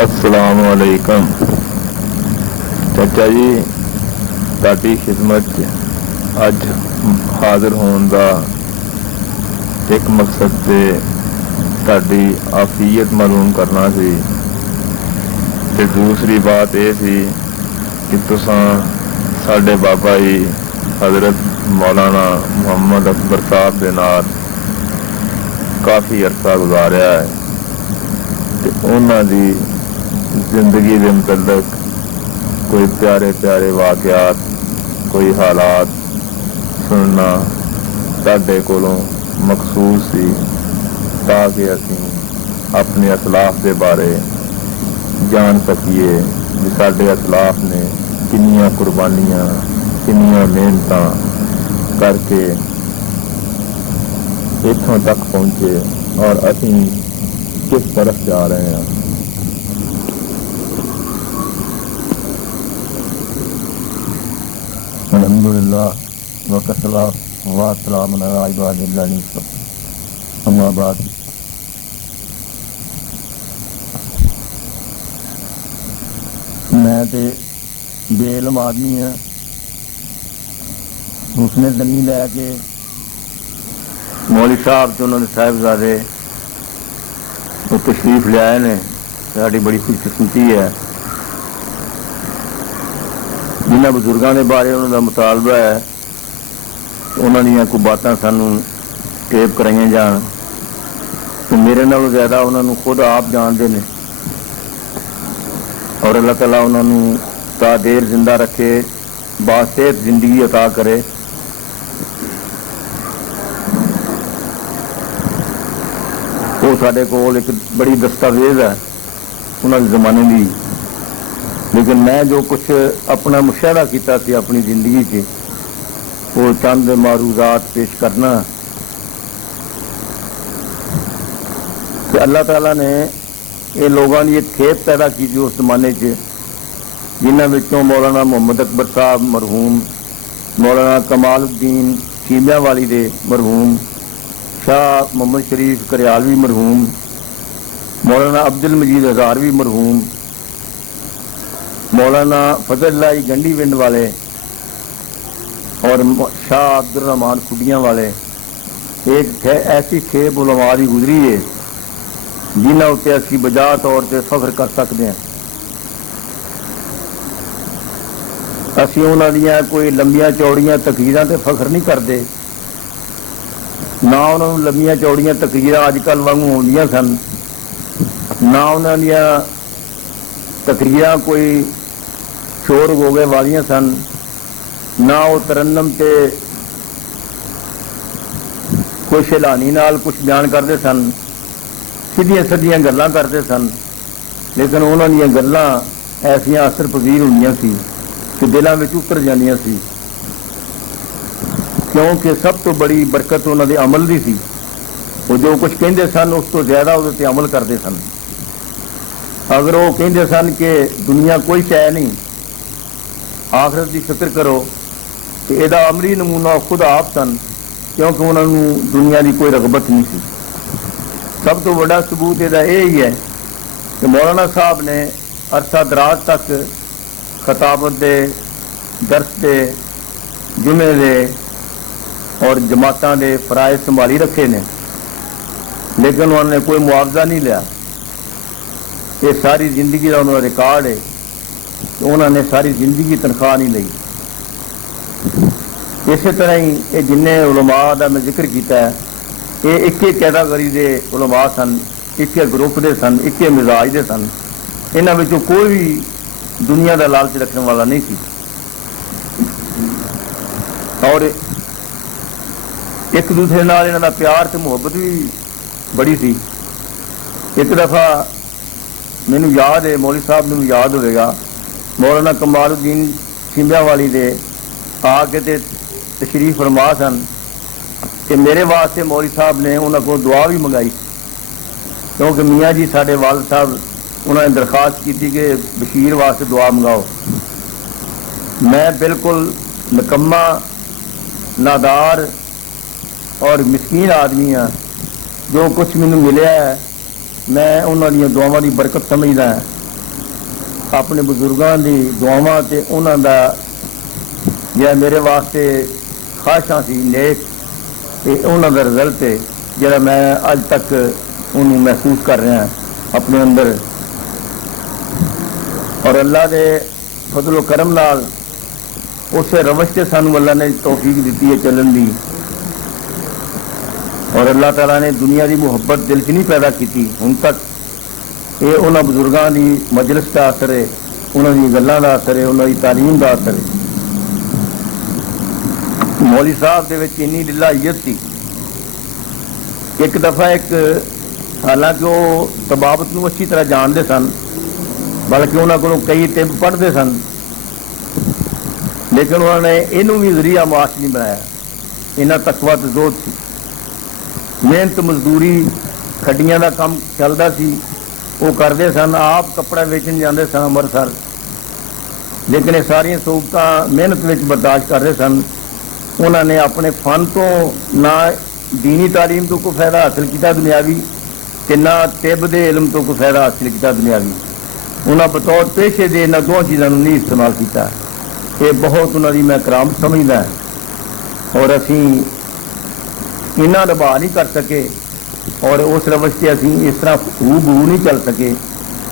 السلام علیکم چچا جی، تاری خدمت اج حاضر ہون دا ایک مقصد سے تاری عافیت معلوم کرنا سی تے دوسری بات یہ سی کہ تساں ساڈے بابا جی حضرت مولانا محمد اکبر صاحب دے نال کافی عرصہ گزاریا ہے تے انہاں دی زندگی کے متعلق کوئی پیارے پیارے واقعات، کوئی حالات سننا ساڈے کولوں مخصوص سی تاکہ اسی اپنے اسلاف کے بارے جان سکیے کہ ساڈے اسلاف نے کنیاں قربانیاں کنیاں محنت کر کے اتوں تک پہنچے اور اسی کس طرف جا رہے ہیں۔ الحمدللہ والسلام علی عباد اللہ اما بعد۔ میں تے بے علم آدمی ہاں، اس نے دنی لے کے مولوی صاحب تو انہوں نے صاحبزادے وہ تشریف لے آئے نے، ساری بڑی خوش قسمتی ہے۔ جنہ بزرگوں کے بارے انہوں کا مطالبہ ہے انہوں دیا کوئی باتاں سانوں ٹیپ کرائی جان تو میرے نالوں زیادہ انہوں نے خود آپ جانتے ہیں، اور اللہ تعالیٰ انہوں نے تا دیر زندہ رکھے، باصحت زندگی عطا کرے۔ وہ سارے کول ایک بڑی دستاویز ہے انہوں نے زمانے کی، لیکن میں جو کچھ اپنا مشاہدہ کیتا سی اپنی زندگی سے وہ چند معروضات پیش کرنا کہ اللہ تعالیٰ نے یہ لوگوں کی ایک کھیپ پیدا کی جو اس زمانے سے، جنہوں وچوں مولانا محمد اکبر صاحب مرحوم، مولانا کمال الدین شیمیاں والی دے مرحوم، شاہ محمد شریف کریالوی مرحوم، مولانا عبد المجید ہزاروی مرحوم، مولانا فضل اللہ گنڈی ونڈ والے اور شاہ عبد الرحمان کھڈیاں والے، ایک ایسی کھیپ علماء کی گزری ہے جنہ اتنے اسی بجا طور سے فخر کر سکتے ہیں۔ اسی انہوں دیا کوئی لمبیاں چوڑیاں تقریراں تے فخر نہیں کرتے، نہ انہوں لمبیاں چوڑیاں تقریراں اج کل وانگوں ہوندیاں سن، نہ انہوں دیا تقریراں کوئی شور گوگے والیاں سن، نہ وہ ترنم تے کوئی سیلانی نال کچھ بیان کرتے سن، سیدھیاں سدیاں گلاں کرتے سن، لیکن انہوں دیا گلاں ایسیاں اثر پذیر ہوئی سی کہ دلاں وچ اتر جاندیاں سی، کیونکہ سب تو بڑی برکت انہوں دے عمل دی سی۔ وہ جو کچھ کہندے سن اس تو زیادہ وہ تے عمل کرتے سن۔ اگر وہ کہندے سن کہ دنیا کوئی شے نہیں، آخرت کی فکر کرو، تو یہ عملی نمونہ خود آپ سن، کیونکہ انہوں نے دنیا کی کوئی رغبت نہیں سی۔ سب تو بڑا ثبوت یہ ہے کہ مولانا صاحب نے عرصہ دراز تک خطابت دے، درس دے، جمعے دے اور جماعتاں دے فرائض سنبھالی رکھے نے، لیکن انہوں نے کوئی معاوضہ نہیں لیا۔ یہ ساری زندگی کا انہوں کا ریکارڈ ہے کہ انہوں نے ساری زندگی تنخواہ نہیں لی۔ اسی طرح ہی یہ جن علماء کا میں ذکر کیتا ہے یہ ایک کیٹاگری دے علماء سن، ایک گروپ دے سن، ایک مزاج دے سن، یہاں وچوں کوئی بھی دنیا کا لالچ رکھنے والا نہیں سی، اور ایک دوسرے نال یہاں کا پیار سے محبت بھی بڑی سی۔ ایک دفعہ مینوں یاد ہے، مولوی صاحب نے یاد ہوئے گا، مولانا کمال الدین شیمیاں والی دے آ کے تے تشریف فرما سن کہ میرے واسطے مولوی صاحب نے انہوں کو دعا بھی منگائی، کیونکہ میاں جی سارے والد صاحب انہوں نے درخواست کی تھی کہ بشیر واسطے دعا منگاؤ۔ میں بالکل نکما، نادار اور مسکین آدمی ہاں، جو کچھ مینوں ملیا ہے میں انہوں دعاواں کی برکت سمجھدا ہاں، اپنے بزرگاں دی دعاواں تے انہاں دا جہاں میرے واسطے خواہشاں سی نیک تے انہاں دا رزلٹ ہے جہاں میں اج تک انہوں محسوس کر رہا اپنے اندر. اور اللہ دے فضل و کرم نال اس روش سے سانو اللہ نے توفیق دیتی ہے چلن دی. اور اللہ تعالیٰ نے دنیا دی محبت دل چ نہیں پیدا کی ہن تک. یہ انہاں بزرگاں دی مجلس کا اثر ہے, انہاں دی گلاں دا اثر ہے, انہاں دی تعلیم دا اثر ہے. مولوی صاحب دے وچ انی للہیت سی. ایک دفعہ حالانکہ وہ طبابت نو اچھی طرح جانتے سن, بلکہ انہوں کو کئی طب پڑھتے سن, لیکن انہوں نے یہ بھی ذریعہ معاش نہیں بنایا. انہیں تقویٰ تے زہد سی, محنت مزدوری کھڈیاں دا کام چلتا سی, وہ کرتے سن. آپ کپڑا ویچن جاتے سن امرتسر, لیکن یہ ساری سہولتیں محنت میں برداشت کرتے سن. انہوں نے اپنے فن تو نہ دینی تعلیم تو کوئی فائدہ حاصل کیا دنیاوی, کہ نہ طب دے علم تو کوئی فائدہ حاصل کیا دنیاوی. انہوں بطور پیشے دے نہ دونوں چیزوں نہیں استعمال کیتا. یہ بہت انہوں کی میں کرامت سمجھتا ہے. اور اسی انہاں دبا نہیں کر سکے اور اس روش سے اسی اس طرح ہو بہو نہیں چل سکے,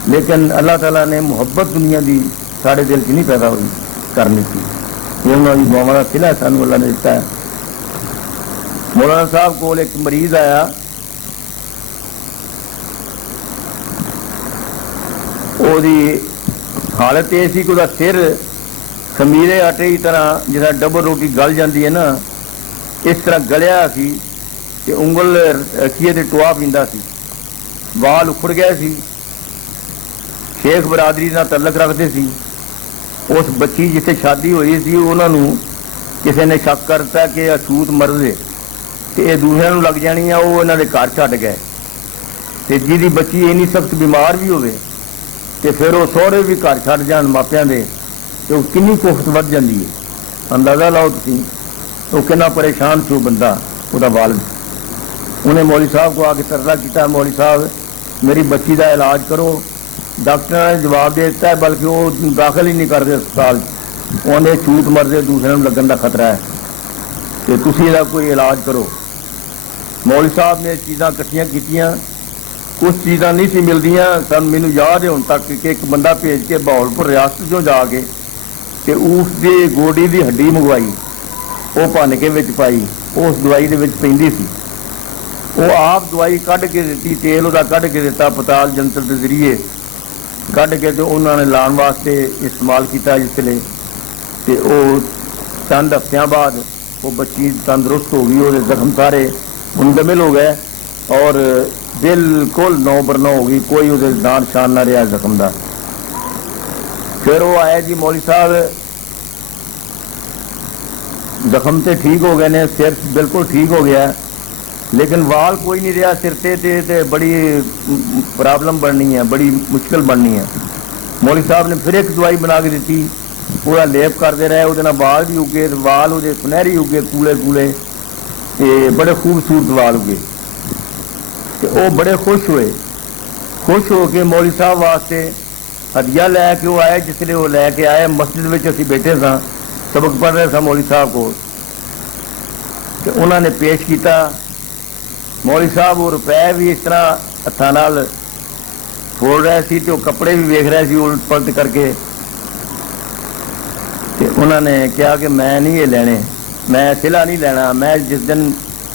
لیکن اللہ تعالیٰ نے محبت دنیا دی سارے دل چ نہیں پیدا ہوئی کرنی تھی. یہ انہوں کی دعاواں کا صلہ سانو اللہ نے دیتا ہے. مولانا صاحب کو ایک مریض آیا, وہ حالت یہ سی کہ وہ سر خمیرے آٹے کی طرح جیسا ڈبل روٹی گل جاتی ہے نا, اس طرح گلیا سی کہ انگل رکھیے تے ٹوا پیندا سی. وال اکھڑ گئے سی. شیخ برادری نال تعلق رکھتے سی. اس بچی جسے شادی ہوئی سی انہوں کسی نے شک کرتا کہ اچھوت مرض ہے تو یہ دوسرے لگ جانی ہے, وہ انہوں نے گھر چھڈ گئے. تو جی بچی اینی سخت بیمار بھی ہوئے تو پھر وہ سہرے بھی گھر چھڈ جان ماپیاں دے, تو کنی کوفت ود جاتی ہے. اندازہ لاؤ تھی تو کنا پریشان سی وہ بندہ, وہ والد. انہیں مولوی صاحب کو آ کے ترلا کیا, مولوی صاحب میری بچی کا علاج کرو. ڈاکٹر نے جواب دے دیتا ہے, بلکہ وہ داخل ہی نہیں کرتے اسپتال. انہیں چھوت مرضے دوسرے لگن کا خطرہ ہے کہ تسی یہ کوئی علاج کرو. مولوی صاحب نے چیزاں کٹھیاں کیتیاں, کچھ چیزاں نہیں سی ملدیاں سن. مینوں یاد ہے ہن تک کہ ایک بندہ بھیج کے بہاولپور ریاست چوں جا کے کہ اس دی گوڈی دی ہڈی منگوائی, وہ بھن کے وچ پائی, اس دوائی دے وچ پیندی سی. وہ آپ دوائی کڈھ کے دیتی, تیل وہ کڈھ کے دیتا پتال جنتر کے ذریعے کڈھ کے, تو انہوں نے لان واسطے استعمال کیتا. جس لیے تو وہ چند ہفتوں بعد وہ بچی تندرست ہو گئی, وہ زخم سارے منجمل ہو گئے اور بالکل نو برنو ہو گئی, کوئی وہ دان شان نہ رہا زخم کا. پھر وہ آیا جی مولوی صاحب زخم تے ٹھیک ہو گئے نے, سر بالکل ٹھیک ہو گیا, لیکن وال کوئی نہیں رہا سر تے بڑی پرابلم بننی ہے, بڑی مشکل بننی ہے. مولوی صاحب نے پھر ایک دوائی بنا کے دیتی, پورا لیپ کرتے رہے, وہ وال بھی اگے, وال وہ سنہری اگے کولے کولے, بڑے خوبصورت وال اگے. وہ بڑے خوش ہوئے. خوش ہو کے مولوی صاحب واسطے ہدیہ لے کے وہ آئے. جس لیے وہ لے کے آئے مسجد میں اسی بیٹھے سا, سبق پڑھ رہے سا مولوی صاحب کو, کہ انہوں نے پیش کیتا. مولوی صاحب وہ روپے بھی اس طرح ہاتھوں نال پھوڑ رہے سی, تو کپڑے بھی ویکھ رہے سی الٹ پلٹ کر کے. انہوں نے کہا کہ میں نہیں یہ لینے, میں صلہ نہیں لینا. میں جس دن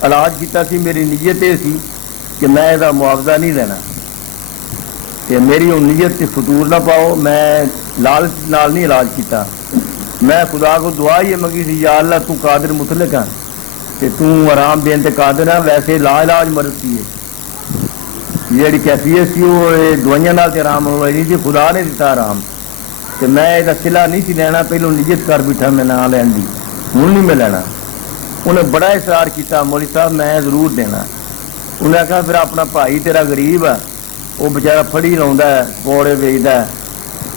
علاج کیتا سی میری نیت یہ سی کہ میں یہ معاوضہ نہیں لینا, کہ میری وہ نیت سے فطور نہ پاؤ. میں لالچ نال نہیں علاج کیتا. میں خدا کو دعا یہ منگی سی, یا اللہ تو قادر مطلق ہے کہ تم آرام دین تے قادر ہے. ویسے لا علاج مرض سی ہے, جیڑی کیفیت سی وہ دوائیاں نال تے آرام ہوئی نہیں جی, خدا نے دیتا آرام. کہ میں یہ صلہ نہیں سی لینا, پہلو نیت کر بیٹھا میں نہ لین دی, ہوں نہیں میں لینا. انہیں بڑا اصرار کیتا, مولوی صاحب میں ضرور دینا. انہیں کہا پھر اپنا بھائی تیرا غریب ہے, وہ بچارا پھڑی روندا ہے, پکوڑے ویچدا ہے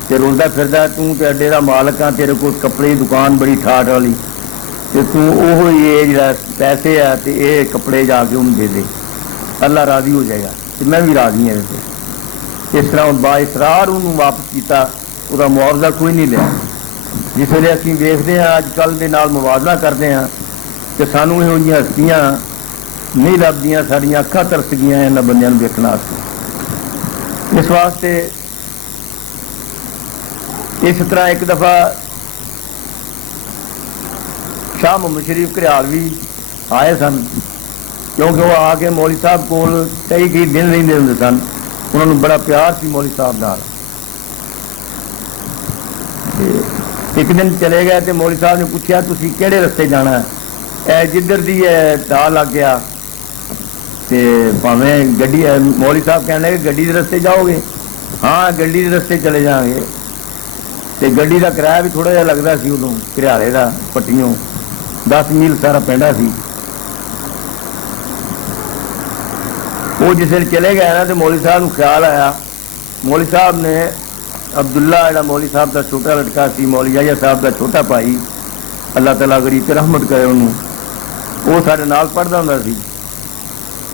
تے روندا پھردا, توں تے اڈے دا مالک ہے, تیرے کول کپڑے کی دکان بڑی ٹھاٹ والی, تے توں اوہ یہ جڑا پیسے ہے تے اے کپڑے جا کے انہوں دے دے, اللہ راضی ہو جائے گا. تے میں بھی راضی ہوں. اس طرح با اصرار انہوں واپس کیتا. ਉਹਦਾ ਮੁਆਵਜ਼ਾ ਕੋਈ ਨਹੀਂ ਲਿਆ। ਜਿਸ ਵੇਲੇ ਅਸੀਂ ਵੇਖਦੇ ਹਾਂ ਅੱਜ ਕੱਲ੍ਹ ਦੇ ਨਾਲ ਮੁਵਾਜ਼ਨਾ ਕਰਦੇ ਹਾਂ ਤੇ ਸਾਨੂੰ ਇਹੋ ਜਿਹੀਆਂ ਹਸਤੀਆਂ ਨਹੀਂ ਲੱਭਦੀਆਂ, ਸਾਡੀਆਂ ਅੱਖਾਂ ਤਰਸ ਗਈਆਂ ਇਹਨਾਂ ਬੰਦਿਆਂ ਨੂੰ ਵੇਖਣ ਵਾਸਤੇ। ਇਸ ਵਾਸਤੇ ਇਸ ਤਰ੍ਹਾਂ ਇੱਕ ਦਫਾ ਸ਼ਾਹ ਮੁਹੰਮਦ ਸ਼ਰੀਫ ਘਰਿਆਲ ਵੀ ਆਏ ਸਨ, ਕਿਉਂਕਿ ਉਹ ਆ ਕੇ ਮੌਲਵੀ ਸਾਹਿਬ ਕੋਲ ਕਈ ਦਿਨ ਰਹਿੰਦੇ ਹੁੰਦੇ ਸਨ। ਉਹਨਾਂ ਨੂੰ ਬੜਾ ਪਿਆਰ ਸੀ ਮੌਲਵੀ ਸਾਹਿਬ ਨਾਲ। ਇੱਕ ਦਿਨ ਚਲੇ ਗਏ ਤੇ ਮੌਲਵੀ ਸਾਹਿਬ ਨੇ ਪੁੱਛਿਆ ਤੁਸੀਂ ਕਿਹੜੇ ਰਸਤੇ ਜਾਣਾ? ਇਹ ਜਿੱਧਰ ਦੀ ਹੈ ਢਾਹ ਲੱਗ ਗਿਆ ਤੇ ਭਾਵੇਂ ਗੱਡੀ, ਮੌਲਵੀ ਸਾਹਿਬ ਕਹਿਣ ਲੱਗੇ ਗੱਡੀ ਦੇ ਰਸਤੇ ਜਾਓਗੇ? ਹਾਂ ਗੱਡੀ ਦੇ ਰਸਤੇ ਚਲੇ ਜਾਵਾਂਗੇ। ਤੇ ਗੱਡੀ ਦਾ ਕਿਰਾਇਆ ਵੀ ਥੋੜਾ ਜਿਹਾ ਲੱਗਦਾ ਸੀ ਉਦੋਂ, ਘਰਿਆਲੇ ਦਾ ਪੱਟੀਓਂ 10 ਮੀਲ ਸਾਰਾ ਪੈਂਦਾ ਸੀ। ਉਹ ਜਿਸ ਵੇਲੇ ਚਲੇ ਗਏ ਨਾ ਤੇ ਮੌਲਵੀ ਸਾਹਿਬ ਨੂੰ ਖਿਆਲ ਆਇਆ। ਮੌਲਵੀ ਸਾਹਿਬ ਨੇ ਅਬਦੁੱਲਾ ਜਿਹੜਾ ਮੌਲਵੀ ਸਾਹਿਬ ਦਾ ਛੋਟਾ ਲੜਕਾ ਸੀ, ਮੌਲਵੀ ਯਾਹਿਆ ਸਾਹਿਬ ਦਾ ਛੋਟਾ ਭਾਈ, ਅੱਲਾਹ ਤਾਲਾ ਗਰੀਬ ਤੇ ਰਹਿਮਤ ਕਰੇ ਉਹਨੂੰ, ਉਹ ਸਾਡੇ ਨਾਲ ਪੜ੍ਹਦਾ ਹੁੰਦਾ ਸੀ।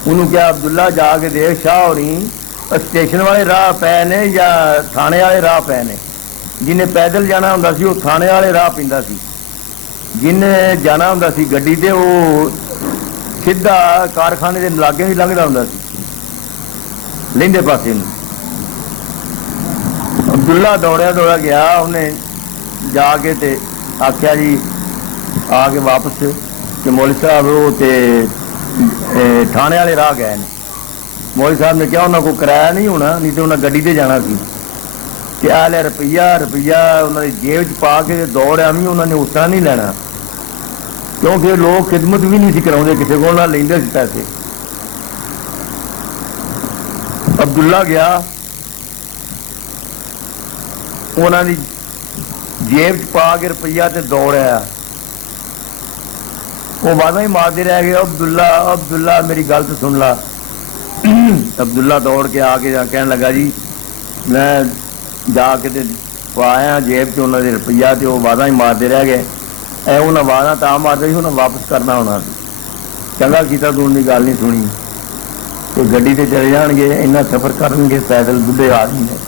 ਉਹਨੂੰ ਕਿਹਾ ਅਬਦੁੱਲਾ ਜਾ ਕੇ ਦੇਖ ਸ਼ਾਹ ਹੋਰੀ ਸਟੇਸ਼ਨ ਵਾਲੇ ਰਾਹ ਪਏ ਨੇ ਜਾਂ ਥਾਣੇ ਵਾਲੇ ਰਾਹ ਪਏ ਨੇ। ਜਿਹਨੇ ਪੈਦਲ ਜਾਣਾ ਹੁੰਦਾ ਸੀ ਉਹ ਥਾਣੇ ਵਾਲੇ ਰਾਹ ਪੈਂਦਾ ਸੀ, ਜਿਹਨੇ ਜਾਣਾ ਹੁੰਦਾ ਸੀ ਗੱਡੀ ਤੇ ਉਹ ਸਿੱਧਾ ਕਾਰਖਾਨੇ ਦੇ ਲਾਗੇ ਵੀ ਲੰਘਦਾ ਹੁੰਦਾ ਸੀ, ਲਹਿੰਦੇ ਪਾਸੇ ਨੂੰ। ਅਬਦੁੱਲਾ ਦੌੜਿਆ ਗਿਆ, ਉਹਨੇ ਜਾ ਕੇ ਤੇ ਆਖਿਆ ਜੀ ਆ ਕੇ ਵਾਪਸ ਕਿ ਮੌਲਵੀ ਸਾਹਿਬ ਉਹ ਤੇ ਥਾਣੇ ਵਾਲੇ ਰਾਹ ਗਏ ਨੇ। ਮੌਲਵੀ ਸਾਹਿਬ ਨੇ ਕਿਹਾ ਉਹਨਾਂ ਕੋਲ ਕਿਰਾਇਆ ਨਹੀਂ ਹੋਣਾ, ਨਹੀਂ ਤੇ ਉਹਨਾਂ ਗੱਡੀ ਤੇ ਜਾਣਾ ਸੀ। ਕਿ ਆ ਲਿਆ ਰੁਪਈਆ ਉਹਨਾਂ ਦੀ ਜੇਬ 'ਚ ਪਾ ਕੇ ਦੌੜਿਆ ਵੀ, ਉਹਨਾਂ ਨੇ ਉਸ ਤਰ੍ਹਾਂ ਨਹੀਂ ਲੈਣਾ, ਕਿਉਂਕਿ ਲੋਕ ਖਿਦਮਤ ਵੀ ਨਹੀਂ ਸੀ ਕਰਾਉਂਦੇ ਕਿਸੇ ਕੋਲ, ਨਾਲ ਲੈਂਦੇ ਸੀ ਪੈਸੇ। ਅਬਦੁੱਲਾ ਗਿਆ, ਉਹਨਾਂ ਦੀ ਜੇਬ 'ਚ ਪਾ ਕੇ ਰੁਪਈਆ ਤੇ ਦੌੜਿਆ। ਉਹ ਵਾਦਾ ਹੀ ਮਾਰਦੇ ਰਹਿ ਗਏ, ਅਬਦੁੱਲਾ ਮੇਰੀ ਗੱਲ ਤਾਂ ਸੁਣ ਲਾ। ਅਬਦੁੱਲਾ ਦੌੜ ਕੇ ਆ ਕੇ ਕਹਿਣ ਲੱਗਾ ਜੀ ਮੈਂ ਜਾ ਕੇ ਤੇ ਪਾਇਆ ਜੇਬ 'ਚ ਉਹਨਾਂ ਦੇ ਰੁਪਈਆ, ਤੇ ਉਹ ਵਾਦਾ ਹੀ ਮਾਰਦੇ ਰਹਿ ਗਏ। ਇਹ ਉਹਨਾਂ ਵਾਦਾ ਤਾਂ ਮਾਰਦੇ ਸੀ, ਉਹਨਾਂ ਵਾਪਸ ਕਰਨਾ ਹੋਣਾ ਸੀ। ਚੰਗਾ ਕੀਤਾ ਤੂੰ ਦੀ ਗੱਲ ਨਹੀਂ ਸੁਣੀ। ਤੇ ਗੱਡੀ ਤੇ ਚਲੇ ਜਾਣਗੇ, ਇੰਨਾ ਸਫ਼ਰ ਕਰਨਗੇ ਪੈਦਲ, ਬੁੱਢੇ ਆਦਮੀ ਨੇ।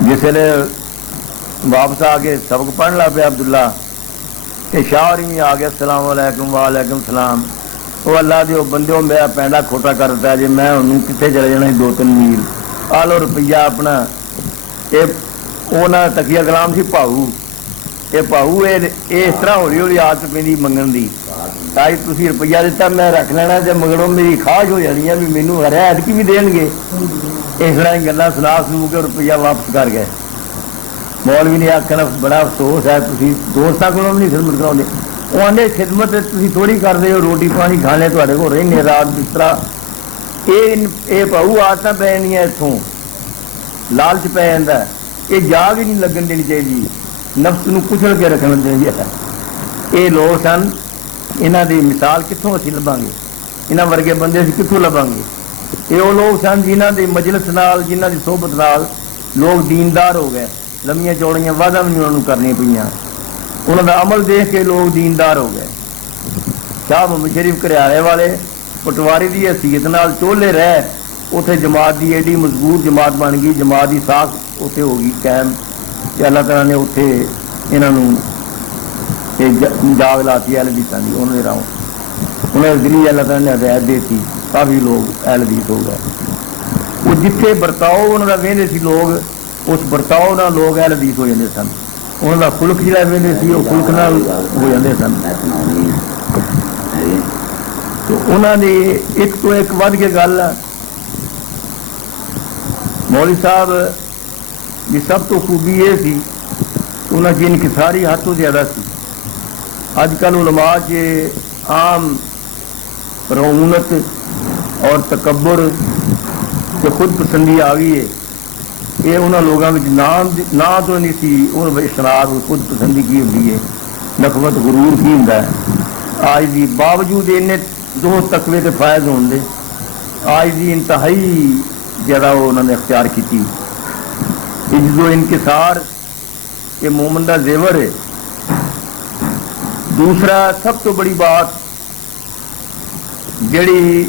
ਜਿਸ ਵੇਲੇ ਵਾਪਸ ਆ ਕੇ ਸਬਕ ਪੜ੍ਹਨ ਲੱਗ ਪਿਆ ਅਬਦੁੱਲਾ, ਤੇ ਸ਼ਾਹ ਹੋਰੀ ਵੀ ਆ ਗਿਆ, ਅਸਲਾਮ ਵਾਲੇਕੁਮ। ਵਾਲੇਕੁਮ ਸਲਾਮ। ਉਹ ਅੱਲਾ ਦੇ ਉਹ ਬੰਦਿਓ ਮੇਰਾ ਪੈਂਡਾ ਖੋਟਾ ਕਰ ਦਿੱਤਾ ਜੇ, ਮੈਂ ਉਹਨੂੰ ਕਿੱਥੇ ਚਲੇ ਜਾਣਾ 2-3 ਮੀਲ। ਆ ਲਓ ਰੁਪਈਆ ਆਪਣਾ। ਇਹ ਉਹਨਾਂ ਤਕੀਆ ਗੁਲਾਮ ਸੀ ਭਾਊ। ਇਹ ਭਾਊ ਇਹ ਇਸ ਤਰ੍ਹਾਂ ਹੌਲੀ ਆਦਤ ਪੈਂਦੀ ਮੰਗਣ ਦੀ। ਤਾਂ ਤੁਸੀਂ ਰੁਪਈਆ ਦਿੱਤਾ ਮੈਂ ਰੱਖ ਲੈਣਾ, ਤੇ ਮਗਰੋਂ ਮੇਰੀ ਖਾਸ਼ ਹੋ ਜਾਣੀ ਆ ਵੀ ਮੈਨੂੰ ਹਰਿਆ ਐਤਕੀ ਵੀ ਦੇਣਗੇ। ਇਸ ਤਰ੍ਹਾਂ ਹੀ ਗੱਲਾਂ ਸੁਣਾ ਕੇ ਰੁਪਈਆ ਵਾਪਸ ਕਰ ਗਏ। ਮੌਲਵੀ ਨੇ ਆਖਣਾ ਬੜਾ ਅਫਸੋਸ ਹੈ ਤੁਸੀਂ ਦੋਸਤਾਂ ਕੋਲੋਂ ਵੀ ਨਹੀਂ ਖਿਦਮਤ ਕਰਾਉਂਦੇ। ਉਹ ਆਂਦੇ ਖਿਦਮਤ ਤੁਸੀਂ ਥੋੜ੍ਹੀ ਕਰਦੇ ਹੋ, ਰੋਟੀ ਪਾਣੀ ਖਾਣੇ ਤੁਹਾਡੇ ਕੋਲ ਰਹਿੰਦੇ ਰਾਤ ਬਿਸਤਰਾ। ਇਹ ਭਾਊ ਆਦਤਾਂ ਪੈ ਜਾਂਦੀਆਂ, ਇੱਥੋਂ ਲਾਲਚ ਪੈ ਜਾਂਦਾ। ਇਹ ਜਾਗ ਹੀ ਨਹੀਂ ਲੱਗਣ ਦੇਣੀ ਚਾਹੀਦੀ, ਨਫਸ ਨੂੰ ਕੁਚਲ ਕੇ ਰੱਖਣਾ ਚਾਹੀਦਾ। ਇਹ ਲੋਕ ਸਨ, ਇਹਨਾਂ ਦੀ ਮਿਸਾਲ ਕਿੱਥੋਂ ਅਸੀਂ ਲੱਭਾਂਗੇ? ਇਹਨਾਂ ਵਰਗੇ ਬੰਦੇ ਅਸੀਂ ਕਿੱਥੋਂ ਲੱਭਾਂਗੇ? ਇਹ ਉਹ ਲੋਕ ਸਨ ਜਿਨ੍ਹਾਂ ਦੇ ਮਜਲਿਸ ਨਾਲ, ਜਿਨ੍ਹਾਂ ਦੀ ਸੋਹਬਤ ਨਾਲ ਲੋਕ ਦੀਨਦਾਰ ਹੋ ਗਏ। ਲੰਮੀਆਂ ਚੌੜੀਆਂ ਵਾਅਦਾ ਵੀ ਉਹਨਾਂ ਨੂੰ ਕਰਨੀਆਂ ਪਈਆਂ। ਉਹਨਾਂ ਦਾ ਅਮਲ ਦੇਖ ਕੇ ਲੋਕ ਦੀਨਦਾਰ ਹੋ ਗਏ। ਸ਼ਾਹ ਮੁਹੰਮਦ ਸ਼ਰੀਫ ਘਰਿਆਲੇ ਵਾਲੇ ਪਟਵਾਰੀ ਦੀ ਹਸੀਅਤ ਨਾਲ ਚੋਲੇ ਰਹਿ, ਉੱਥੇ ਜਮਾਤ ਦੀ ਐਡੀ ਮਜ਼ਬੂਤ ਜਮਾਤ ਬਣ ਗਈ, ਜਮਾਤ ਦੀ ਸਾਖ ਉੱਥੇ ਹੋ ਗਈ ਕਾਇਮ। ਤੇ ਅੱਲਾਹ ਤਾਲਾ ਨੇ ਉੱਥੇ ਇਹਨਾਂ ਨੂੰ ਜਾਗ ਲਾਤੀ ਅਹਿਲ ਹਦੀਸਾਂ ਦੀ। ਉਹਨਾਂ ਦੇ ਰਾਹੋਂ ਉਹਨਾਂ ਦੇ ਦਿਲੀ ਅੱਲਾਹ ਤਾਲਾ ਨੇ ਹਦਾਇਤ ਦੇਤੀ, ਕਾਫੀ ਲੋਕ ਅਹਿਲ ਹਦੀਸ ਹੋ ਗਏ। ਉਹ ਜਿੱਥੇ ਵਰਤਾਓ ਉਹਨਾਂ ਦਾ ਵੇਂਦੇ ਸੀ ਲੋਕ, ਉਸ ਵਰਤਾਓ ਨਾਲ ਲੋਕ ਅਹਿਲ ਹਦੀਸ ਹੋ ਜਾਂਦੇ ਸਨ। ਉਹਨਾਂ ਦਾ ਖੁਲਕ ਜਿਹੜਾ ਵੇਂਦੇ ਸੀ ਉਹ ਖੁਲਕ ਨਾਲ ਹੋ ਜਾਂਦੇ ਸਨ। ਉਹਨਾਂ ਦੀ ਇੱਕ ਤੋਂ ਇੱਕ ਵੱਧ ਕੇ ਗੱਲ ਆ। ਮੌਲਵੀ ਸਾਹਿਬ ਦੀ ਸਭ ਤੋਂ ਖੂਬੀ ਇਹ ਸੀ ਉਹਨਾਂ ਦੀ ਇਨਕਿਸਾਰੀ ਹੱਦ ਤੋਂ ਜ਼ਿਆਦਾ ਸੀ। ਅੱਜ ਕੱਲ੍ਹ ਉਲਮਾ 'ਚ ਆਮ ਰਊਨਤ ਔਰ ਤਕੱਬਰ ਤੇ ਖੁਦ ਪਸੰਦੀ ਆ ਗਈ ਹੈ। ਇਹ ਉਹਨਾਂ ਲੋਕਾਂ ਵਿੱਚ ਨਾ ਤੋਂ ਨਹੀਂ ਸੀ। ਉਹਨਾਂ ਵਿੱਚ ਸ਼ਰਾਬ ਖੁਦ ਪਸੰਦੀ ਕੀ ਹੁੰਦੀ ਹੈ, ਨਖਵਤ ਗਰੂਰ ਕੀ ਹੁੰਦਾ ਹੈ। ਅੱਜ ਦੀ ਬਾਵਜੂਦ ਇੰਨੇ ਦੋ ਤਕਵੇ ਤੇ ਫਾਇਦ ਹੋਣ ਦੇ, ਅੱਜ ਦੀ ਇੰਤਹਾਈ ਜ਼ਿਆਦਾ ਉਹਨਾਂ ਨੇ ਅਖਤਿਆਰ ਕੀਤੀ। ਇਜ਼ੋ ਇਨਕਿਸਾਰ ਇਹ ਮੋਮਨ ਦਾ ਜ਼ੇਵਰ ਹੈ। ਦੂਸਰਾ ਸਭ ਤੋਂ ਬੜੀ ਬਾਤ ਜਿਹੜੀ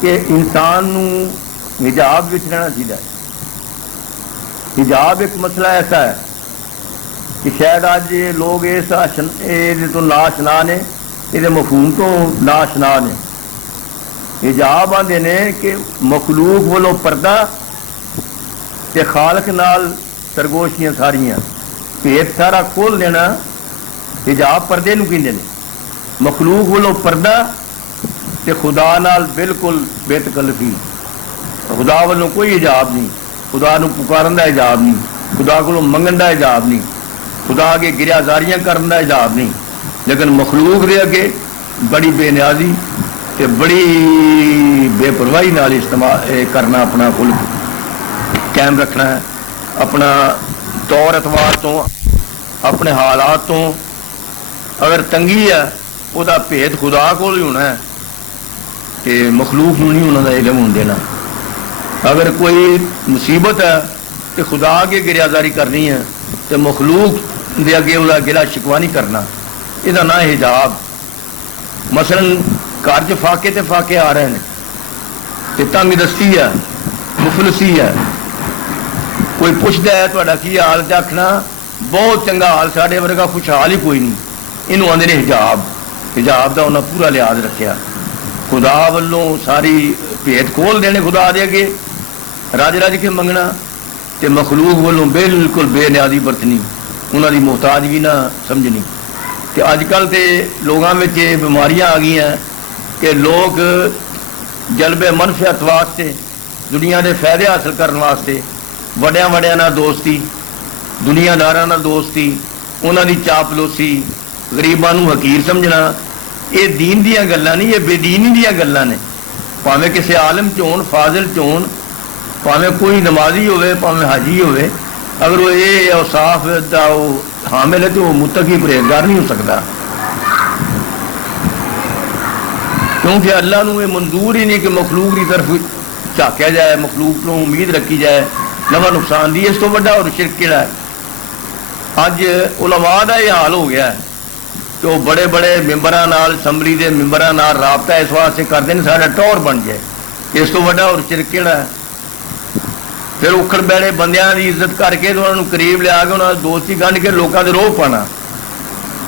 کہ انسان نو حجاب وچ رہنا چاہیے. حجاب ایک مسئلہ ایسا ہے کہ شاید اج لوگ اس تو ناشنا نے، یہ مفہوم تو ناشنا نے. حجاب آدھے نے کہ مخلوق والوں پردہ تے خالق نال سرگوشیاں ساریاں بھید سارا کھول دینا. حجاب پردے نو کہندے نے. مخلوق والوں پردہ تے خدا نال بالکل بے تکلفی. خدا والوں کوئی حجاب نہیں، خدا نو پکارن دا حجاب نہیں، خدا کو منگن دا حجاب نہیں، خدا اگے گریا زاریاں کرن دا حجاب نہیں. لیکن مخلوق دے اگے بڑی بے نیازی تے بڑی بے پرواہی نال استعمال کرنا، اپنا خلق قائم رکھنا ہے، اپنا طور اتوار تو اپنے حالات تو. اگر تنگی ہے وہ بھید خدا کو ہی ہونا ہے کہ مخلوق نو نہیں انہوں کا علم ہون دینا. اگر کوئی مصیبت ہے تو خدا کے گریازاری کرنی ہے تو مخلوق دے اگے وہ گلا شکوا نہیں کرنا. یہ نہ حجاب. مثلا گھر چ فاقے تے فاقے آ رہے ہیں تے تنگ دستی ہے، مفلسی ہے. کوئی پوچھتا ہے تا کی حال تے آخنا بہت چنگا حال، ساڈے ورگا خوشحال ہی کوئی نہیں. یہ آدھے نے حجاب. حجاب کا انہیں پورا لحاظ رکھا. خدا والوں ساری بھید کھول دینے خدا دے اگے، رج رج کے منگنا تے مخلوق والوں بالکل بے نیازی برتنی، انہوں کی محتاجگی نہ سمجھنی. کہ اج کل تے لوگوں میں بیماریاں آ گئی ہیں کہ لوگ جلب منفعت واسطے، دنیا کے فائدے حاصل کرنے واسطے وڈیاں وڈیاں نال دوستی، دنیا داراں نال دوستی، انہوں کی چاپلوسی، غریباں نو حقیر سمجھنا، یہ دین دیاں گلاں نہیں، یہ بے دینی دیاں گلاں نے. پاویں کسی عالم چون، فاضل چون، پاویں کوئی نمازی ہوئے، پاویں حاجی ہوئے، اگر وہ یہ اوصاف دا حامل ہے تو وہ متقی پرہیزگار نہیں ہو سکتا. کیونکہ اللہ نو یہ منظور ہی نہیں کہ مخلوق کی طرف جھاکیا جائے، مخلوق کو امید رکھی جائے نفع نقصان دی. اس تو بڑا اور شرک کہڑا ہے؟ اج علماء دا یہ حال ہو گیا ہے کہ وہ بڑے بڑے ممبراں نال، اسمبلی دے ممبراں نال رابطہ اس واسطے کرتے ہیں سارا ٹور بن جائے. اس تو بڑا اور شرک کہڑا ہے؟ پھر اکھڑ بیڑے بندیاں دی عزت کر کے تو انہوں قریب لیا کے انہوں نے دوستی گنڈ کے لوگوں کے روح پانا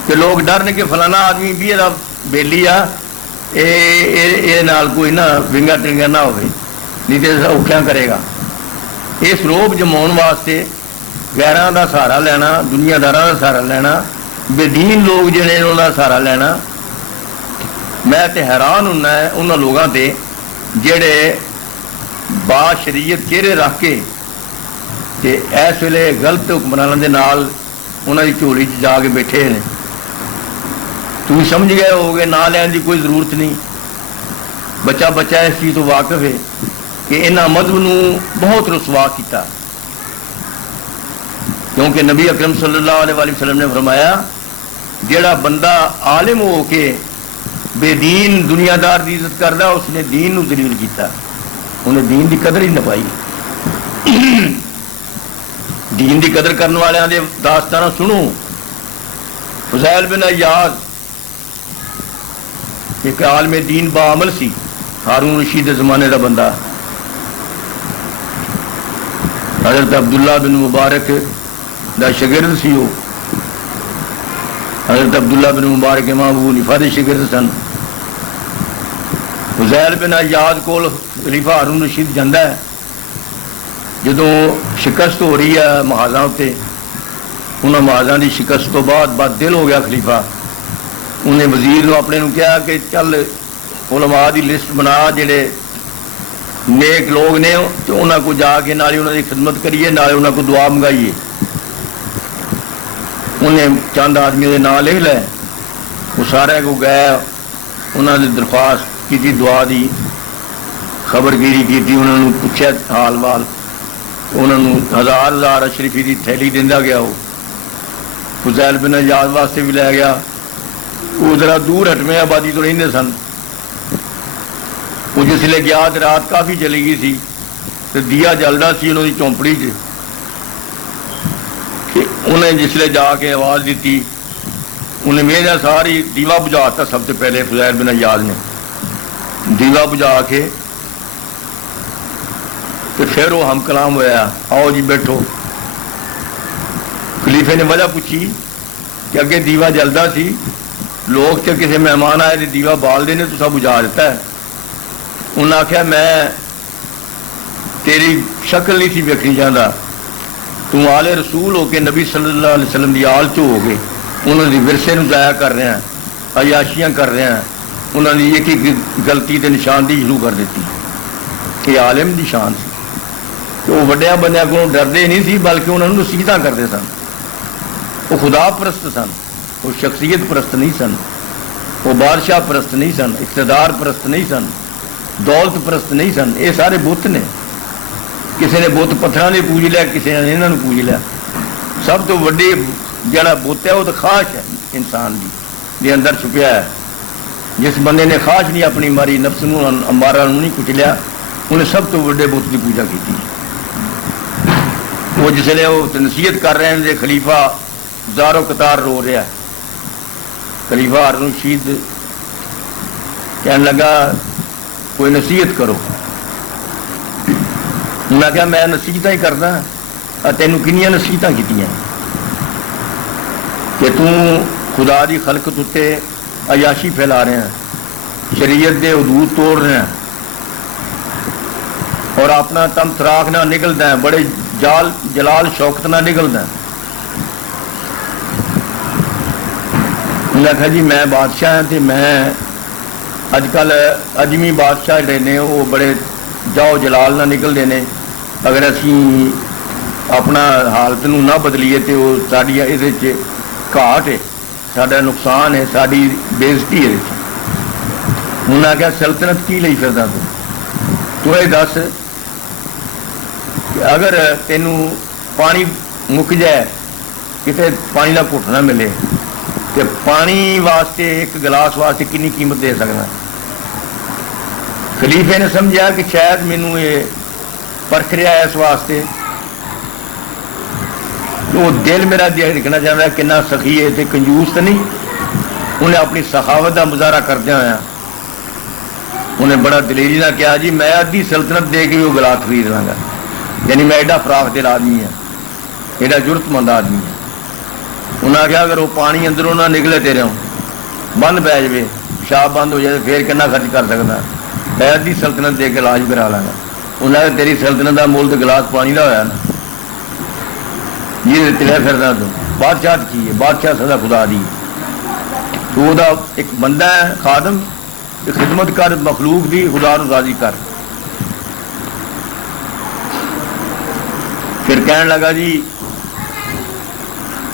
کہ لوگ ڈرن کہ فلانا آدمی بھی یہ بیلی آ نال کوئی نہ ونگا ٹنگا نہ ہوئے، نہیں تو اوکھیاں کرے گا. اس روب جماؤن واسطے غیراں دا سہارا لینا، دنیا داراں دا سہارا لینا، بے دین لوگ جڑے انہوں دا سہارا لینا. میں تے حیران ہونا ہے انہوں لوگوں تے جڑے با شریعت چہرے رکھ کے تے اس ویلے غلط حکمرانوں دے نال انہوں کی جھولی چ جا کے بیٹھے ہیں. تم سمجھ گئے ہو گے نہ لین کی کوئی ضرورت نہیں. بچہ بچہ اس چیز تو واقف ہے کہ انہاں مذہب نو بہت رسوا کیتا. کیونکہ نبی اکرم صلی اللہ علیہ وآلہ وسلم نے فرمایا جیڑا بندہ عالم ہو کے بے دین دنیا دار دی عزت کردا اس نے دین نو ذلیل کیتا، انہیں دین دی قدر ہی نہ پائی. دین دی قدر کرنے والوں دے داستانہ سنو. فضیل بن عیاض ایک عالم دین با عمل سی، ہارون رشید دے زمانے دا بندہ. حضرت عبداللہ بن مبارک دا شگرد سی. وہ حضرت عبداللہ بن مبارک امام ابو حنیفہ دے شگرد سن. فضیل بن عیاض کول خلیفہ ہارون رشید جاندا ہے. جدوں شکست ہو رہی ہے محاذاں تے، انہاں محاذاں دی شکست تو بعد بد دل ہو گیا خلیفہ. انہیں وزیر نے اپنے کہا کہ چل علماء دی لسٹ بنا جڑے نیک لوگ نے تو انہاں کو جا کے نالے انہاں دی خدمت کریے، نالے انہاں کو دعا منگائیے. انہیں چند آدمیوں کے نام لکھ لے. وہ سارے کو گئے، انہوں نے درخواست کی، دعا دی، خبر گیری کی، انہوں نے پوچھا حال وال. انہوں نے ہزار اشرفی کی تھیلی دینا گیا. وہ فضیل بن عیاض واسطے بھی لے گیا. وہ ذرا دور ہٹویں آبادی تو رہتے سن. وہ جس لے گیا تو رات کافی چلی گئی سی تو دیا جلدا سی انہوں کی چونپڑی چ. انہیں جسے جا کے آواز دیتی، انہیں میرا ساری دیوا بجھاتا. سب سے پہلے فضیل بن عیاض نے دیوا بجھا کے تو پھر وہ ہم کلام ہوا، آؤ جی بیٹھو۔ خلیفے نے وجہ پوچھی کہ اگے دیوا جلدا سی، لوگ تے کسی مہمان آئے تو دیوا بال دینے تو سب بجھا دیتا ہے۔ انہوں نے آخیا میں تیری شکل نہیں سی ویکھنی چاہتا، تم آل رسول ہو کے نبی صلی اللہ علیہ وسلم دی آل چو ہو گئے، انہوں نے ورثے نو ضائع کر رہے ہیں، عیاشیاں کر رہے ہیں، انہوں نے ایک ایک غلطی تے نشاندہی شروع کر دیتی۔ یہ عالم دی شان سی کہ وہ وڈیا بندیاں کو ڈردے نہیں سی، بلکہ انہوں نے نصیحتاں کرتے سن۔ وہ خدا پرست سن، وہ شخصیت پرست نہیں سن، وہ بادشاہ پرست نہیں سن، اقتدار پرست نہیں سن، دولت پرست نہیں سن۔ یہ سارے بت نے، کسی نے بت پتھر نے پوج لیا، کسی نے یہاں پوج لیا۔ سب تو وڈی جڑا بت ہے وہ تو خواہش ہے انسان کی، یہ اندر چھپیا ہے۔ جس بندے نے خواہش نہیں اپنی ماری، نفس نو امارا نہیں کچلیا، انہیں سب تو وڈے بت کی پوجا کی۔ وہ جس نے وہ نصیحت کر رہے ہیں، خلیفہ زارو قطار رو رہا ہے۔ خلیفہ ہارون رشید کہنے لگا کوئی نصیحت کرو۔ میں کہا میں نصیحت ہی کرنا، تینوں کنیاں نصیحت کی کہ خدا دی خلقت اتنے عیاشی پھیلا رہے ہیں، شریعت دے حدود توڑ رہے ہیں اور اپنا تم تراک نہ نکلتا ہے، بڑے جلال شوکت نہ نکلتا ہے۔ میں کہا جی میں بادشاہ ہوں، تو میں اج کل اجمی بادشاہ جڑے نے وہ بڑے جاؤ جلال نہ نکلتے ہیں، اگر اسی اپنا حالت نہ بدلیے تو وہ ساری یہ گھاٹ ہے، سارا نقصان ہے، ساری بےزتی ہے۔ انہوں نے آخیا سلطنت کی لئی پھردا تو یہ دس کہ اگر تینوں پانی مک جائے، کتے پانی کا گھٹ نہ ملے، تو پانی واسطے ایک گلاس واسطے کنی قیمت دے سکنا۔ خلیفے نے سمجھا کہ شاید مینوں یہ پرکھ رہا ہے، اس واسطے وہ دل میرا دیکھنا چاہتا ہے کنا سخی ہے تے کنجوس تو نہیں۔ انہیں اپنی سخاوت کا مظاہرہ کردیا ہوا انہیں بڑا دلیری نہ کیا جی میں ادھی سلطنت دے کے بھی وہ گلاس خرید لاں گا، یعنی میں ایڈا فراخ دل آدمی ہوں، ایڈا ضرورت مند آدمی ہے۔ انہیں آخیا اگر وہ پانی اندروں نہ نکلے تیرے بند پی جائے، پیشاب بند ہو جائے تو پھر کنا خرچ کر سکتا، میں ادھی سلطنت دے کے علاج کرا لاں گا۔ انہیں آخیا تیری سلطنت کا مول تو گلاس پانی کا ہوا نا، یہ تلے پھرنا تو بادشاہ کی ہے، بادشاہ سدا خدا دی۔ تو وہ ایک بندہ ہے خادم، خدمت کر مخلوق دی، خدا نو راضی کر۔ پھر کہنے لگا جی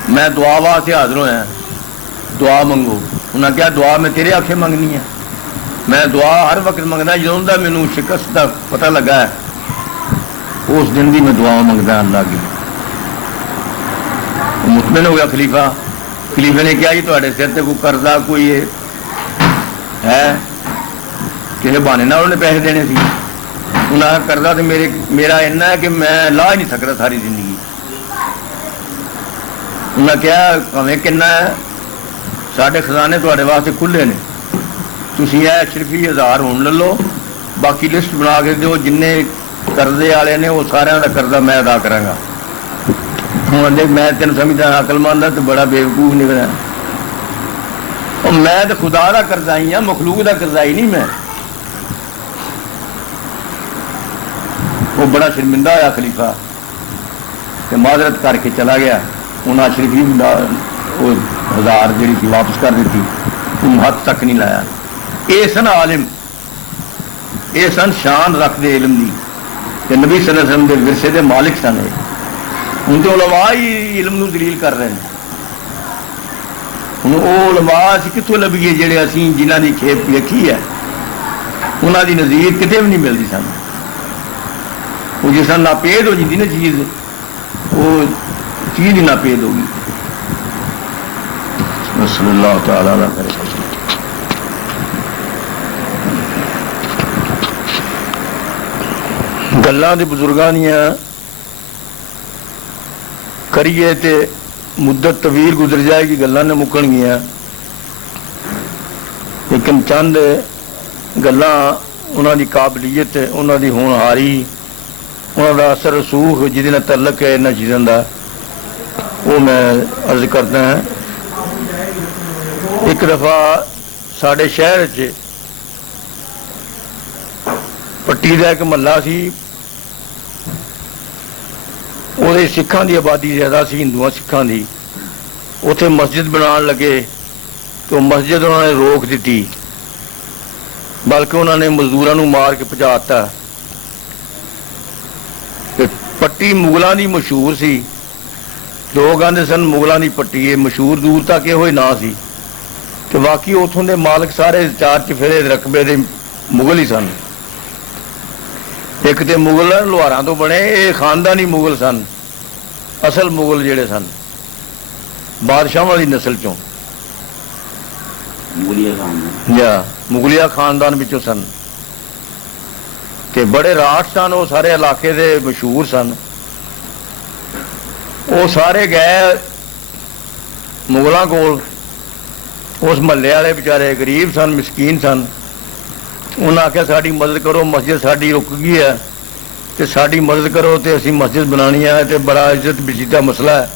میں دعا واسطے حاضر ہوا، دعا منگو۔ انہیں کیا دعا میں تیرے آخے منگنی ہے؟ میں دعا ہر وقت منگنا جدوں دا مینوں شکست کا پتہ لگا ہے، اس دن بھی میں دعا منگتا اللہ کی۔ مطمئن ہو گیا خلیفہ۔ خلیفے نے کیا جی تھوڑے سر سے کوئی قرضہ کوئی ہے؟ کسی بہانے نہ انہوں نے پیسے دینے سی؟ انہوں نے قرضہ تو میرا اتنا ہے کہ میں لا ہی نہیں سکتا ساری زندگی۔ انہیں کیا ہمیں کنا ہے؟ سارے خزانے تھوڑے واسطے کھلے نے، تھی صرفی 1000 ہون لے لو، باقی لسٹ بنا کے دو، جن قرضے والے نے وہ سارا کا قرضہ میں ادا کرا گا۔ میں تین سمجھتا عقل مند تو بڑا بےوقوف نکلا، اور میں تو خدا کا قرضہ ہی ہوں، مخلوق کا قرضہ ہی نہیں۔ میں وہ بڑا شرمندہ ہوا خلیفہ، کہ معذرت کر کے چلا گیا۔ انہیں شریفی 1000 جی تھی واپس کر دیتی، انہوں ہاتھ تک نہیں لایا۔ یہ سن عالم، یہ سن شان رکھتے علم دی، کہ نبی صلی اللہ علیہ وسلم کے ورثے کے مالک سن۔ ہوں تو علماء ہی علم نو دلیل کر رہے ہیں۔ ہوں وہ علماء اسی کتوں لبھیے جڑے اسی جنہ کی کھیپ ویکھی ہے، انہوں کی نظیر کتنے بھی نہیں ملتی سن۔ وہ جس طرح ناپید ہو جاتی نا چیز، وہ چیز ہی ناپید ہوگی۔ صلی اللہ تعالی علیہ وسلم۔ گلاں دے بزرگاں دیاں کریے تے مدت طویل گزر جائے گی، گلاں نے مکن گیا، لیکن چند گلاں انہاں دی قابلیت، انہاں دی ہونہاری، ਉਹਨਾਂ ਦਾ ਅਸਰ ਰਸੂਖ ਜਿਹਦੇ ਨਾਲ ਤਅਲਕ ਹੈ ਇਹਨਾਂ ਚੀਜ਼ਾਂ ਦਾ, ਉਹ ਮੈਂ ਅਰਜ਼ ਕਰਦਾ ਹਾਂ। ਇੱਕ ਦਫਾ ਸਾਡੇ ਸ਼ਹਿਰ 'ਚ ਪੱਟੀ ਦਾ ਇੱਕ ਮਹੱਲਾ ਸੀ, ਉਹਦੇ ਸਿੱਖਾਂ ਦੀ ਆਬਾਦੀ ਜ਼ਿਆਦਾ ਸੀ, ਹਿੰਦੂਆਂ ਸਿੱਖਾਂ ਦੀ। ਉੱਥੇ ਮਸਜਿਦ ਬਣਾਉਣ ਲੱਗੇ ਤਾਂ ਮਸਜਿਦ ਉਹਨਾਂ ਨੇ ਰੋਕ ਦਿੱਤੀ, ਬਲਕਿ ਉਹਨਾਂ ਨੇ ਮਜ਼ਦੂਰਾਂ ਨੂੰ ਮਾਰ ਕੇ ਭਜਾ ਦਿੱਤਾ। ਤੇ ਪੱਟੀ ਮੁਗਲਾਂ ਦੀ ਮਸ਼ਹੂਰ ਸੀ, ਲੋਕ ਕਹਿੰਦੇ ਸਨ ਮੁਗਲਾਂ ਦੀ ਪੱਟੀ ਇਹ ਮਸ਼ਹੂਰ, ਦੂਰ ਤੱਕ ਇਹੋ ਹੀ ਨਾਂ ਸੀ। ਤੇ ਬਾਕੀ ਉੱਥੋਂ ਦੇ ਮਾਲਕ ਸਾਰੇ ਚਾਰ ਚਫੇਰੇ ਰਕਬੇ ਦੇ ਮੁਗਲ ਹੀ ਸਨ। ਇੱਕ ਤੇ ਮੁਗਲ ਲੁਹਾਰਾਂ ਤੋਂ ਬਣੇ, ਇਹ ਖਾਨਦਾਨੀ ਮੁਗਲ ਸਨ, ਅਸਲ ਮੁਗਲ ਜਿਹੜੇ ਸਨ ਬਾਦਸ਼ਾਹਾਂ ਦੀ ਨਸਲ ਚੋਂ, ਮੁਗਲਿਆ ਖਾਨਦਾਨ ਵਿੱਚੋਂ ਸਨ। ਤੇ ਬੜੇ ਰਾਠ ਸਨ, ਉਹ ਸਾਰੇ ਇਲਾਕੇ ਦੇ ਮਸ਼ਹੂਰ ਸਨ। ਉਹ ਸਾਰੇ ਗਏ ਮੁਗਲਾਂ ਕੋਲ। ਉਸ ਮਹੱਲੇ ਵਾਲੇ ਵਿਚਾਰੇ ਗਰੀਬ ਸਨ, ਮਿਸਕੀਨ ਸਨ। ਉਹਨਾਂ ਆਖਿਆ ਸਾਡੀ ਮਦਦ ਕਰੋ, ਮਸਜਿਦ ਸਾਡੀ ਰੁਕ ਗਈ ਹੈ ਤੇ ਸਾਡੀ ਮਦਦ ਕਰੋ, ਤੇ ਅਸੀਂ ਮਸਜਿਦ ਬਣਾਉਣੀ ਹੈ ਤੇ ਬੜਾ ਇੱਜ਼ਤ ਬੇਇੱਜ਼ਤੀ ਦਾ ਮਸਲਾ ਹੈ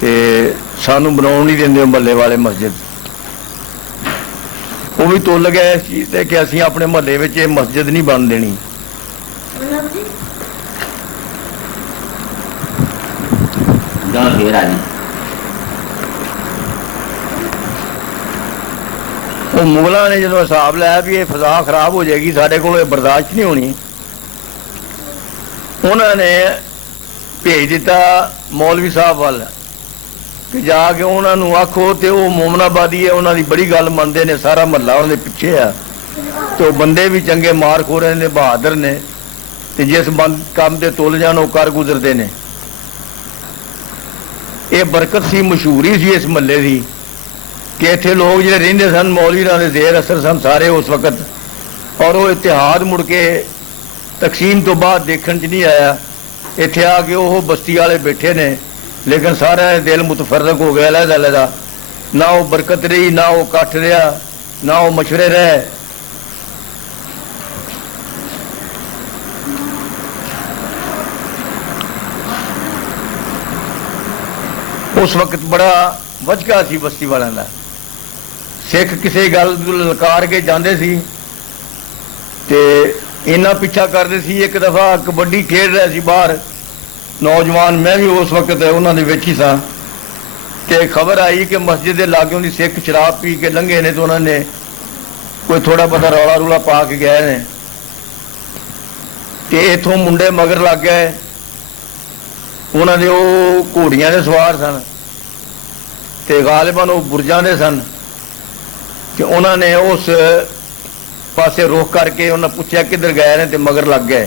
ਤੇ ਸਾਨੂੰ ਬਣਾਉਣ ਨਹੀਂ ਦਿੰਦੇ ਮਹੱਲੇ ਵਾਲੇ ਮਸਜਿਦ। ਉਹ ਵੀ ਤੁੱਲ ਗਏ ਇਸ ਚੀਜ਼ ਤੇ ਕਿ ਅਸੀਂ ਆਪਣੇ ਮਹੱਲੇ ਵਿੱਚ ਇਹ ਮਸਜਿਦ ਨਹੀਂ ਬਣ ਦੇਣੀ। ਉਹ ਮੁਗਲਾਂ ਨੇ ਜਦੋਂ ਹਿਸਾਬ ਲਾਇਆ ਵੀ ਇਹ ਫਜ਼ਾ ਖਰਾਬ ਹੋ ਜਾਏਗੀ, ਸਾਡੇ ਕੋਲ ਇਹ ਬਰਦਾਸ਼ਤ ਨਹੀਂ ਹੋਣੀ, ਉਹਨਾਂ ਨੇ ਭੇਜ ਦਿੱਤਾ ਮੌਲਵੀ ਸਾਹਿਬ ਵੱਲ ਕਿ ਜਾ ਕੇ ਉਹਨਾਂ ਨੂੰ ਆਖੋ। ਤੇ ਉਹ ਮੋਮਨਾਬਾਦੀ ਹੈ, ਉਹਨਾਂ ਦੀ ਬੜੀ ਗੱਲ ਮੰਨਦੇ ਨੇ, ਸਾਰਾ ਮਹੱਲਾ ਉਹਨਾਂ ਦੇ ਪਿੱਛੇ ਆ। ਤੇ ਉਹ ਬੰਦੇ ਵੀ ਚੰਗੇ ਮਾਰਖੋਰ ਨੇ, ਬਹਾਦਰ ਨੇ, ਤੇ ਜਿਸ ਕੰਮ ਤੇ ਤੁਲ ਜਾਣ ਉਹ ਕਰ ਗੁਜ਼ਰਦੇ ਨੇ। ਇਹ ਬਰਕਤ ਸੀ, ਮਸ਼ਹੂਰੀ ਸੀ ਇਸ ਮਹੱਲੇ ਦੀ ਕਿ ਇੱਥੇ ਲੋਕ ਜਿਹੜੇ ਰਹਿੰਦੇ ਸਨ ਮੌਲਵੀਆਂ ਦੇ ਜ਼ੇਰ ਅਸਰ ਸਨ ਸਾਰੇ ਉਸ ਵਕਤ। ਔਰ ਉਹ ਇਤਿਹਾਦ ਮੁੜ ਕੇ ਤਕਸੀਮ ਤੋਂ ਬਾਅਦ ਦੇਖਣ 'ਚ ਨਹੀਂ ਆਇਆ। ਇੱਥੇ ਆ ਕੇ ਉਹ ਬਸਤੀ ਵਾਲੇ ਬੈਠੇ ਨੇ, ਲੇਕਿਨ ਸਾਰਿਆਂ ਦੇ ਦਿਲ ਮੁਤਫਰਕ ਹੋ ਗਿਆ ਅਲੱਗ ਅਲੱਗ। ਨਾ ਉਹ ਬਰਕਤ ਰਹੀ, ਨਾ ਉਹ ਇਕੱਠ ਰਿਹਾ, ਨਾ ਉਹ ਮਸ਼ਵਰੇ ਰਹੇ। ਉਸ ਵਕਤ ਬੜਾ ਵਜਕਾ ਸੀ ਬਸਤੀ ਵਾਲਿਆਂ ਦਾ। ਸਿੱਖ ਕਿਸੇ ਗੱਲ ਨੂੰ ਲਲਕਾਰ ਕੇ ਜਾਂਦੇ ਸੀ ਤੇ ਇੰਨਾ ਪਿੱਛਾ ਕਰਦੇ ਸੀ। ਇੱਕ ਦਫਾ ਕਬੱਡੀ ਖੇਡ ਰਿਹਾ ਸੀ ਬਾਹਰ ਨੌਜਵਾਨ, ਮੈਂ ਵੀ ਉਸ ਵਕਤ ਉਹਨਾਂ ਦੇ ਵਿੱਚ ਹੀ ਸਾਂ, ਤੇ ਖਬਰ ਆਈ ਕਿ ਮਸਜਿਦ ਦੇ ਲਾਗਿਓਂ ਦੀ ਸਿੱਖ ਸ਼ਰਾਬ ਪੀ ਕੇ ਲੰਘੇ ਨੇ ਤੇ ਉਹਨਾਂ ਨੇ ਕੋਈ ਥੋੜਾ ਬਹੁਤਾ ਰੌਲਾ ਰੂਲਾ ਪਾ ਕੇ ਗਏ ਨੇ। ਤੇ ਇੱਥੋਂ ਮੁੰਡੇ ਮਗਰ ਲੱਗ ਗਏ, ਉਹਨਾਂ ਦੇ ਉਹ ਘੋੜੀਆਂ ਦੇ ਸਵਾਰ ਸਨ ਤੇ ਗਾਲਿਬਨ ਉਹ ਬੁਰਜਾਂ ਦੇ ਸਨ। ਤੇ ਉਹਨਾਂ ਨੇ ਉਸ ਪਾਸੇ ਰੁਖ ਕਰਕੇ ਉਹਨਾਂ ਪੁੱਛਿਆ ਕਿੱਧਰ ਗਏ ਨੇ, ਤੇ ਮਗਰ ਲੱਗ ਗਏ।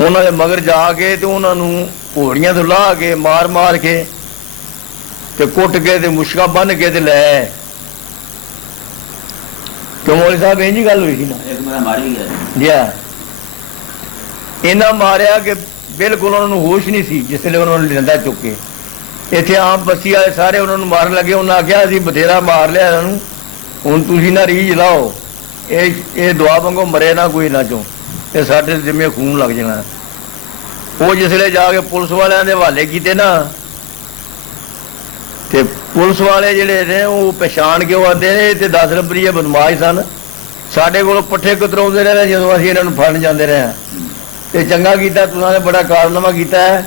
ਉਹਨਾਂ ਦੇ ਮਗਰ ਜਾ ਕੇ ਤੇ ਉਹਨਾਂ ਨੂੰ ਘੋੜੀਆਂ ਤੋਂ ਲਾਹ ਕੇ ਮਾਰ ਮਾਰ ਕੇ ਤੇ ਕੁੱਟ ਕੇ ਤੇ ਮੁਸ਼ਕਾਂ ਬੰਨ੍ਹ ਕੇ ਤੇ ਲੈ। ਕਿਉਂ ਮੌਲੀ ਸਾਹਿਬ ਇੰਝ ਗੱਲ ਹੋਈ ਸੀ ਨਾ ਜੀ, ਇਹਨਾਂ ਮਾਰਿਆ ਕਿ ਬਿਲਕੁਲ ਉਹਨਾਂ ਨੂੰ ਹੋਸ਼ ਨਹੀਂ ਸੀ ਜਿਸ ਵੇਲੇ ਉਹਨਾਂ ਨੂੰ ਲਿਆਂਦਾ ਚੁੱਕ ਕੇ। ਇੱਥੇ ਆਮ ਬਸਤੀ ਵਾਲੇ ਸਾਰੇ ਉਹਨਾਂ ਨੂੰ ਮਾਰਨ ਲੱਗੇ। ਉਹਨਾਂ ਆਖਿਆ ਅਸੀਂ ਬਥੇਰਾ ਮਾਰ ਲਿਆ ਇਹਨਾਂ ਨੂੰ, ਹੁਣ ਤੁਸੀਂ ਨਾ ਰੀਝ ਲਾਓ, ਇਹ ਦੁਆ ਵਾਂਗੂ ਮਰੇ ਨਾ ਕੋਈ ਨਾ ਚੋਂ, ਇਹ ਸਾਡੇ ਜਿੰਮੇ ਖੂਨ ਲੱਗ ਜਾਣਾ। ਉਹ ਜਿਸ ਵੇਲੇ ਜਾ ਕੇ ਪੁਲਿਸ ਵਾਲਿਆਂ ਦੇ ਹਵਾਲੇ ਕੀਤੇ ਨਾ, ਤੇ ਪੁਲਿਸ ਵਾਲੇ ਜਿਹੜੇ ਨੇ ਉਹ ਪਛਾਣ ਕੇ ਉਹ ਆਉਂਦੇ ਨੇ ਤੇ 10 ਨੰਬਰੀਏ ਬਦਮਾਸ਼ ਸਨ, ਸਾਡੇ ਕੋਲ ਪੱਠੇ ਕੁਤਰਾਉਂਦੇ ਰਹੇ ਜਦੋਂ ਅਸੀਂ ਇਹਨਾਂ ਨੂੰ ਫੜਨ ਜਾਂਦੇ ਰਹੇ। ਤੇ ਚੰਗਾ ਕੀਤਾ ਤੁਸੀਂ ਨੇ, ਬੜਾ ਕਾਰਨਾਮਾ ਕੀਤਾ ਹੈ,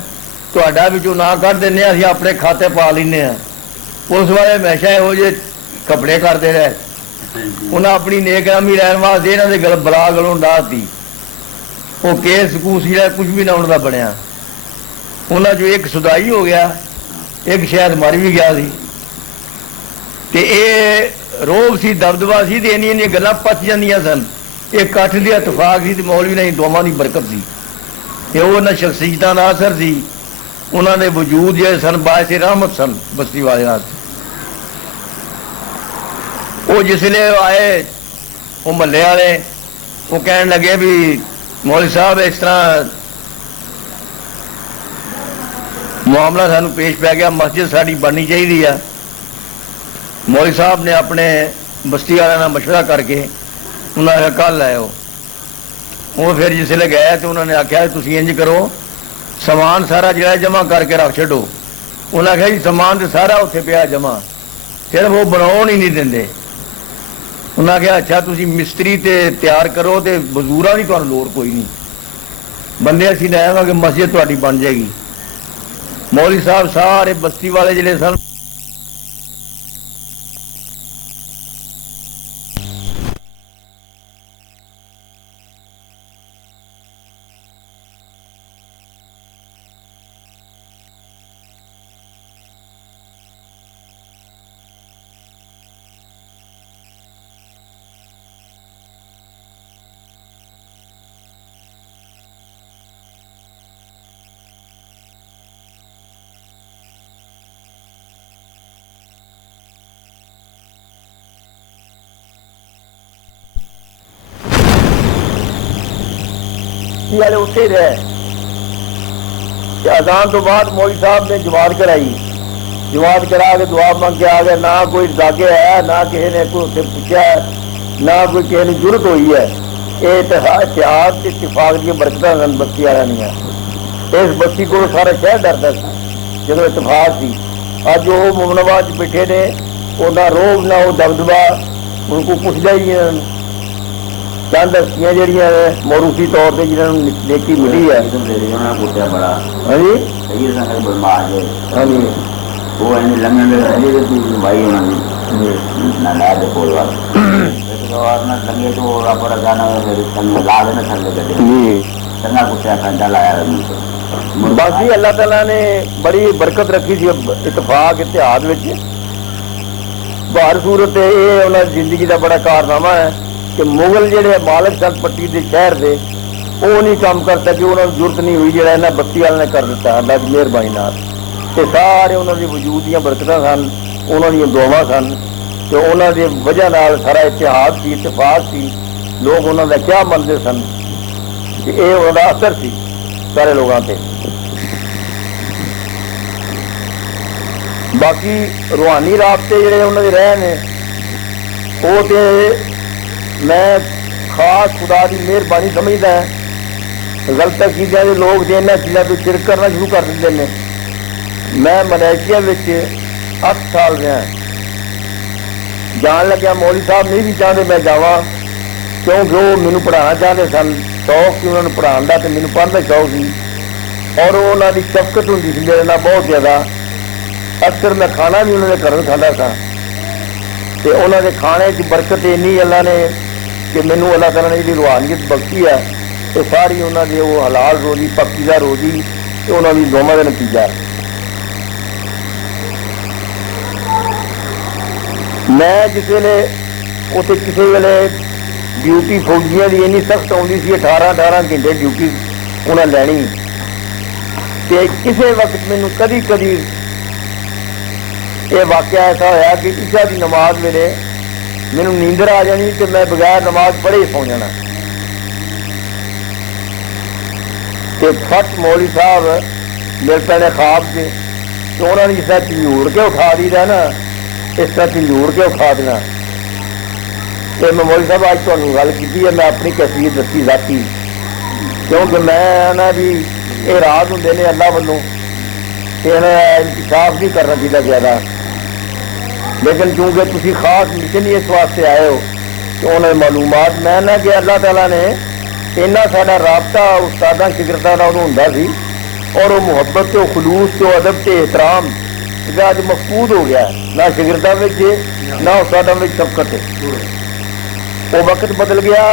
ਤੁਹਾਡਾ ਵਿੱਚੋਂ ਨਾ ਕੱਢ ਦਿੰਦੇ, ਅਸੀਂ ਆਪਣੇ ਖਾਤੇ ਪਾ ਲੈਂਦੇ ਹਾਂ। ਪੁਲਿਸ ਵਾਲੇ ਹਮੇਸ਼ਾ ਇਹੋ ਜਿਹੇ ਕੱਪੜੇ ਕਰਦੇ ਰਹੇ। ਉਹਨਾਂ ਆਪਣੀ ਨੇਕਰਾਮੀ ਲੈਣ ਵਾਸਤੇ ਇਹਨਾਂ ਦੇ ਗਲ ਬਲਾ ਗਲੋਂ ਡਾਹਤੀ। ਉਹ ਕੇਸ ਕੂਸ ਜਿਹੜਾ ਕੁਝ ਵੀ ਨਾ ਉਹਨਾਂ ਦਾ ਬਣਿਆ। ਉਹਨਾਂ 'ਚੋਂ ਇੱਕ ਸੁਦਾਈ ਹੋ ਗਿਆ, ਇੱਕ ਸ਼ਾਇਦ ਮਰ ਵੀ ਗਿਆ ਸੀ। ਤੇ ਇਹ ਰੋਗ ਸੀ, ਦਬਦਬਾ ਸੀ, ਤੇ ਇੰਨੀਆਂ ਗੱਲਾਂ ਪਚ ਜਾਂਦੀਆਂ ਸਨ। ਇਹ ਇਕੱਠ ਦੀ ਇਤਫਾਕ ਸੀ ਤੇ ਮੌਲਵੀ ਨਹੀਂ, ਦੋਵਾਂ ਦੀ ਬਰਕਤ ਸੀ। ਇਹ ਉਹਨਾਂ ਸ਼ਖਸੀਅਤਾਂ ਦਾ ਅਸਰ ਸੀ, ਉਹਨਾਂ ਦੇ ਵਜੂਦ ਜਿਹੜੇ ਸਨ ਬਾਇਸ ਰਹਿਮਤ ਸਨ ਬਸਤੀ ਵਾਲੇ ਨਾਲ। ਉਹ ਜਿਸ ਵੇਲੇ ਆਏ ਉਹ ਮਹੱਲੇ ਵਾਲੇ, ਉਹ ਕਹਿਣ ਲੱਗੇ ਵੀ ਮੌਲਵੀ ਸਾਹਿਬ ਇਸ ਤਰ੍ਹਾਂ ਮਾਮਲਾ ਸਾਨੂੰ ਪੇਸ਼ ਪੈ ਗਿਆ, ਮਸਜਿਦ ਸਾਡੀ ਬਣਨੀ ਚਾਹੀਦੀ ਆ। ਮੌਲਵੀ ਸਾਹਿਬ ਨੇ ਆਪਣੇ ਬਸਤੀ ਵਾਲਿਆਂ ਨਾਲ ਮਸ਼ਵਰਾ ਕਰਕੇ ਉਹਨਾਂ ਦਾ ਕੱਲ੍ਹ ਆਇਓ। وہ پھر جسے گئے تو انہوں نے آخیا تھی انج کرو سامان سارا جہا جمع کر کے رکھ چڈو. انہیں آخیا جی سامان تو سارا اتنے پیا جمع, پھر وہ بناؤ ہی نہیں دیں. انہیں آخیا اچھا تھی مستری تے تیار کرو تو مزدوراں کی تمہیں لوڑ کوئی نہیں, بندے اسی لے آواں کہ مسجد تاری بن جائے گی. مولوی صاحب سارے بستی والے جڑے سن والے اٹھے رہے. اذان تو بعد مولوی صاحب نے جماعت کرائی, جماعت کرا کے دعا مانگ کے آ گئے. نہ کوئی داغے ہے, نہ کسی نے کوئی پوچھا ہے, نہ کوئی کسی نے ضرورت ہوئی ہے. یہ اتحاد اتفاق کی برکت سن بستی والے ہیں. اس بستی کو سارا شہر ڈرتا سی جب اتفاق سی. اج وہ ممنوع بیٹھے نے, وہ نہ روب نہ وہ دبدبا, ان کو پوچھتا ہی نہیں. چند ہستیاں جہاں موروثی طور پہ جنہوں نے نیکی ملی ہے. ہاں جی ہاں جی باقی اللہ تعالیٰ نے بڑی برکت رکھی تھی اتفاق اتحاد میں. باہر صورت یہ انہوں کی زندگی کا بڑا کارنامہ ہے کہ مغل جہے مالک سن پٹی کے شہر دے وہ نہیں کام کر سکے. انہوں نے ضرورت نہیں ہوئی جہاں یہاں بستی والے نے کر دیتا اللہ کی مہربانی. سارے انہوں کی وجود دیا برکت سن, انہوں دیا دعوا سن, تو انہوں کی وجہ سارا اتحاد سی اتفاق سی. لوگ انہوں کا کیا منتے سن کہ یہ انہوں کا اثر سی سارے لوگوں پہ. باقی روحانی رابطے جڑے انہوں کے رہے ہیں وہ تو میں خاص خدا کی مہربانی سمجھتا ہے. غلط عقیدے کے لوگ جو انہیں چیزوں کو شرک کرنا شروع کر دیتے ہیں. میں ملیشیا 8 سال رہا, جان لگیا مولوی صاحب نہیں بھی چاہتے میں جاواں, کیونکہ وہ مینوں پڑھانا چاہتے سن. شوق سی انہوں نے پڑھان کا, تو مینوں پڑھنے کا شوق سی. اور انہوں کی شفقت ہوتی سی میرے نال بہت زیادہ. اکثر میں کھانا بھی انہوں نے گھروں کھانا سا, تو انہوں نے کھانے کی برکت اینی اللہ نے کہ مینوں اللہ تعالیٰ نے جی روحانیت بخشی ہے. تو ساری انہوں نے وہ حلال روزی پکیزہ روزی تو انہوں کی دونوں کا نتیجہ ہے. میں جس ویلے اتنے کسی ویلے ڈیوٹی فوجیاں کی اینی سخت آتی سی, 18 گھنٹے ڈیوٹی انہیں لینی. تو کسی وقت مینوں کدی کدی یہ واقعہ ایسا ہوا کہ عشاء کی نماز ویلے مینوں نیندر آ جانی تو میں بغیر نماز پڑھے ہی سو جانا. تو فٹ مولوی صاحب میرے پہلے خواب سے تو انہوں نے جس طرح جھنجھوڑ کے اٹھا دی رہا نا, اس طرح جھنجھوڑ کے اٹھا دینا. تو میں مولوی صاحب اج تمہیں گل کی ہے, میں اپنی کیفیت دسی ذاتی, کیونکہ میں نا بھی یہ راز ہوں نے اللہ والوں انکشاف نہیں کرنا چاہیے زیادہ. لیکن کیونکہ تھی خاص مشن ہی اس واسطے آئے ہو تو انہیں معلومات میں نہ کہ اللہ تعالیٰ نے اینا سارا رابطہ استاداں شگرداں کا ہوں سی, اور وہ محبت تو خلوص تو ادب سے احترام اج مفقود ہو گیا. نہ شگرداں نہ استاداں شفقت. وہ وقت بدل گیا,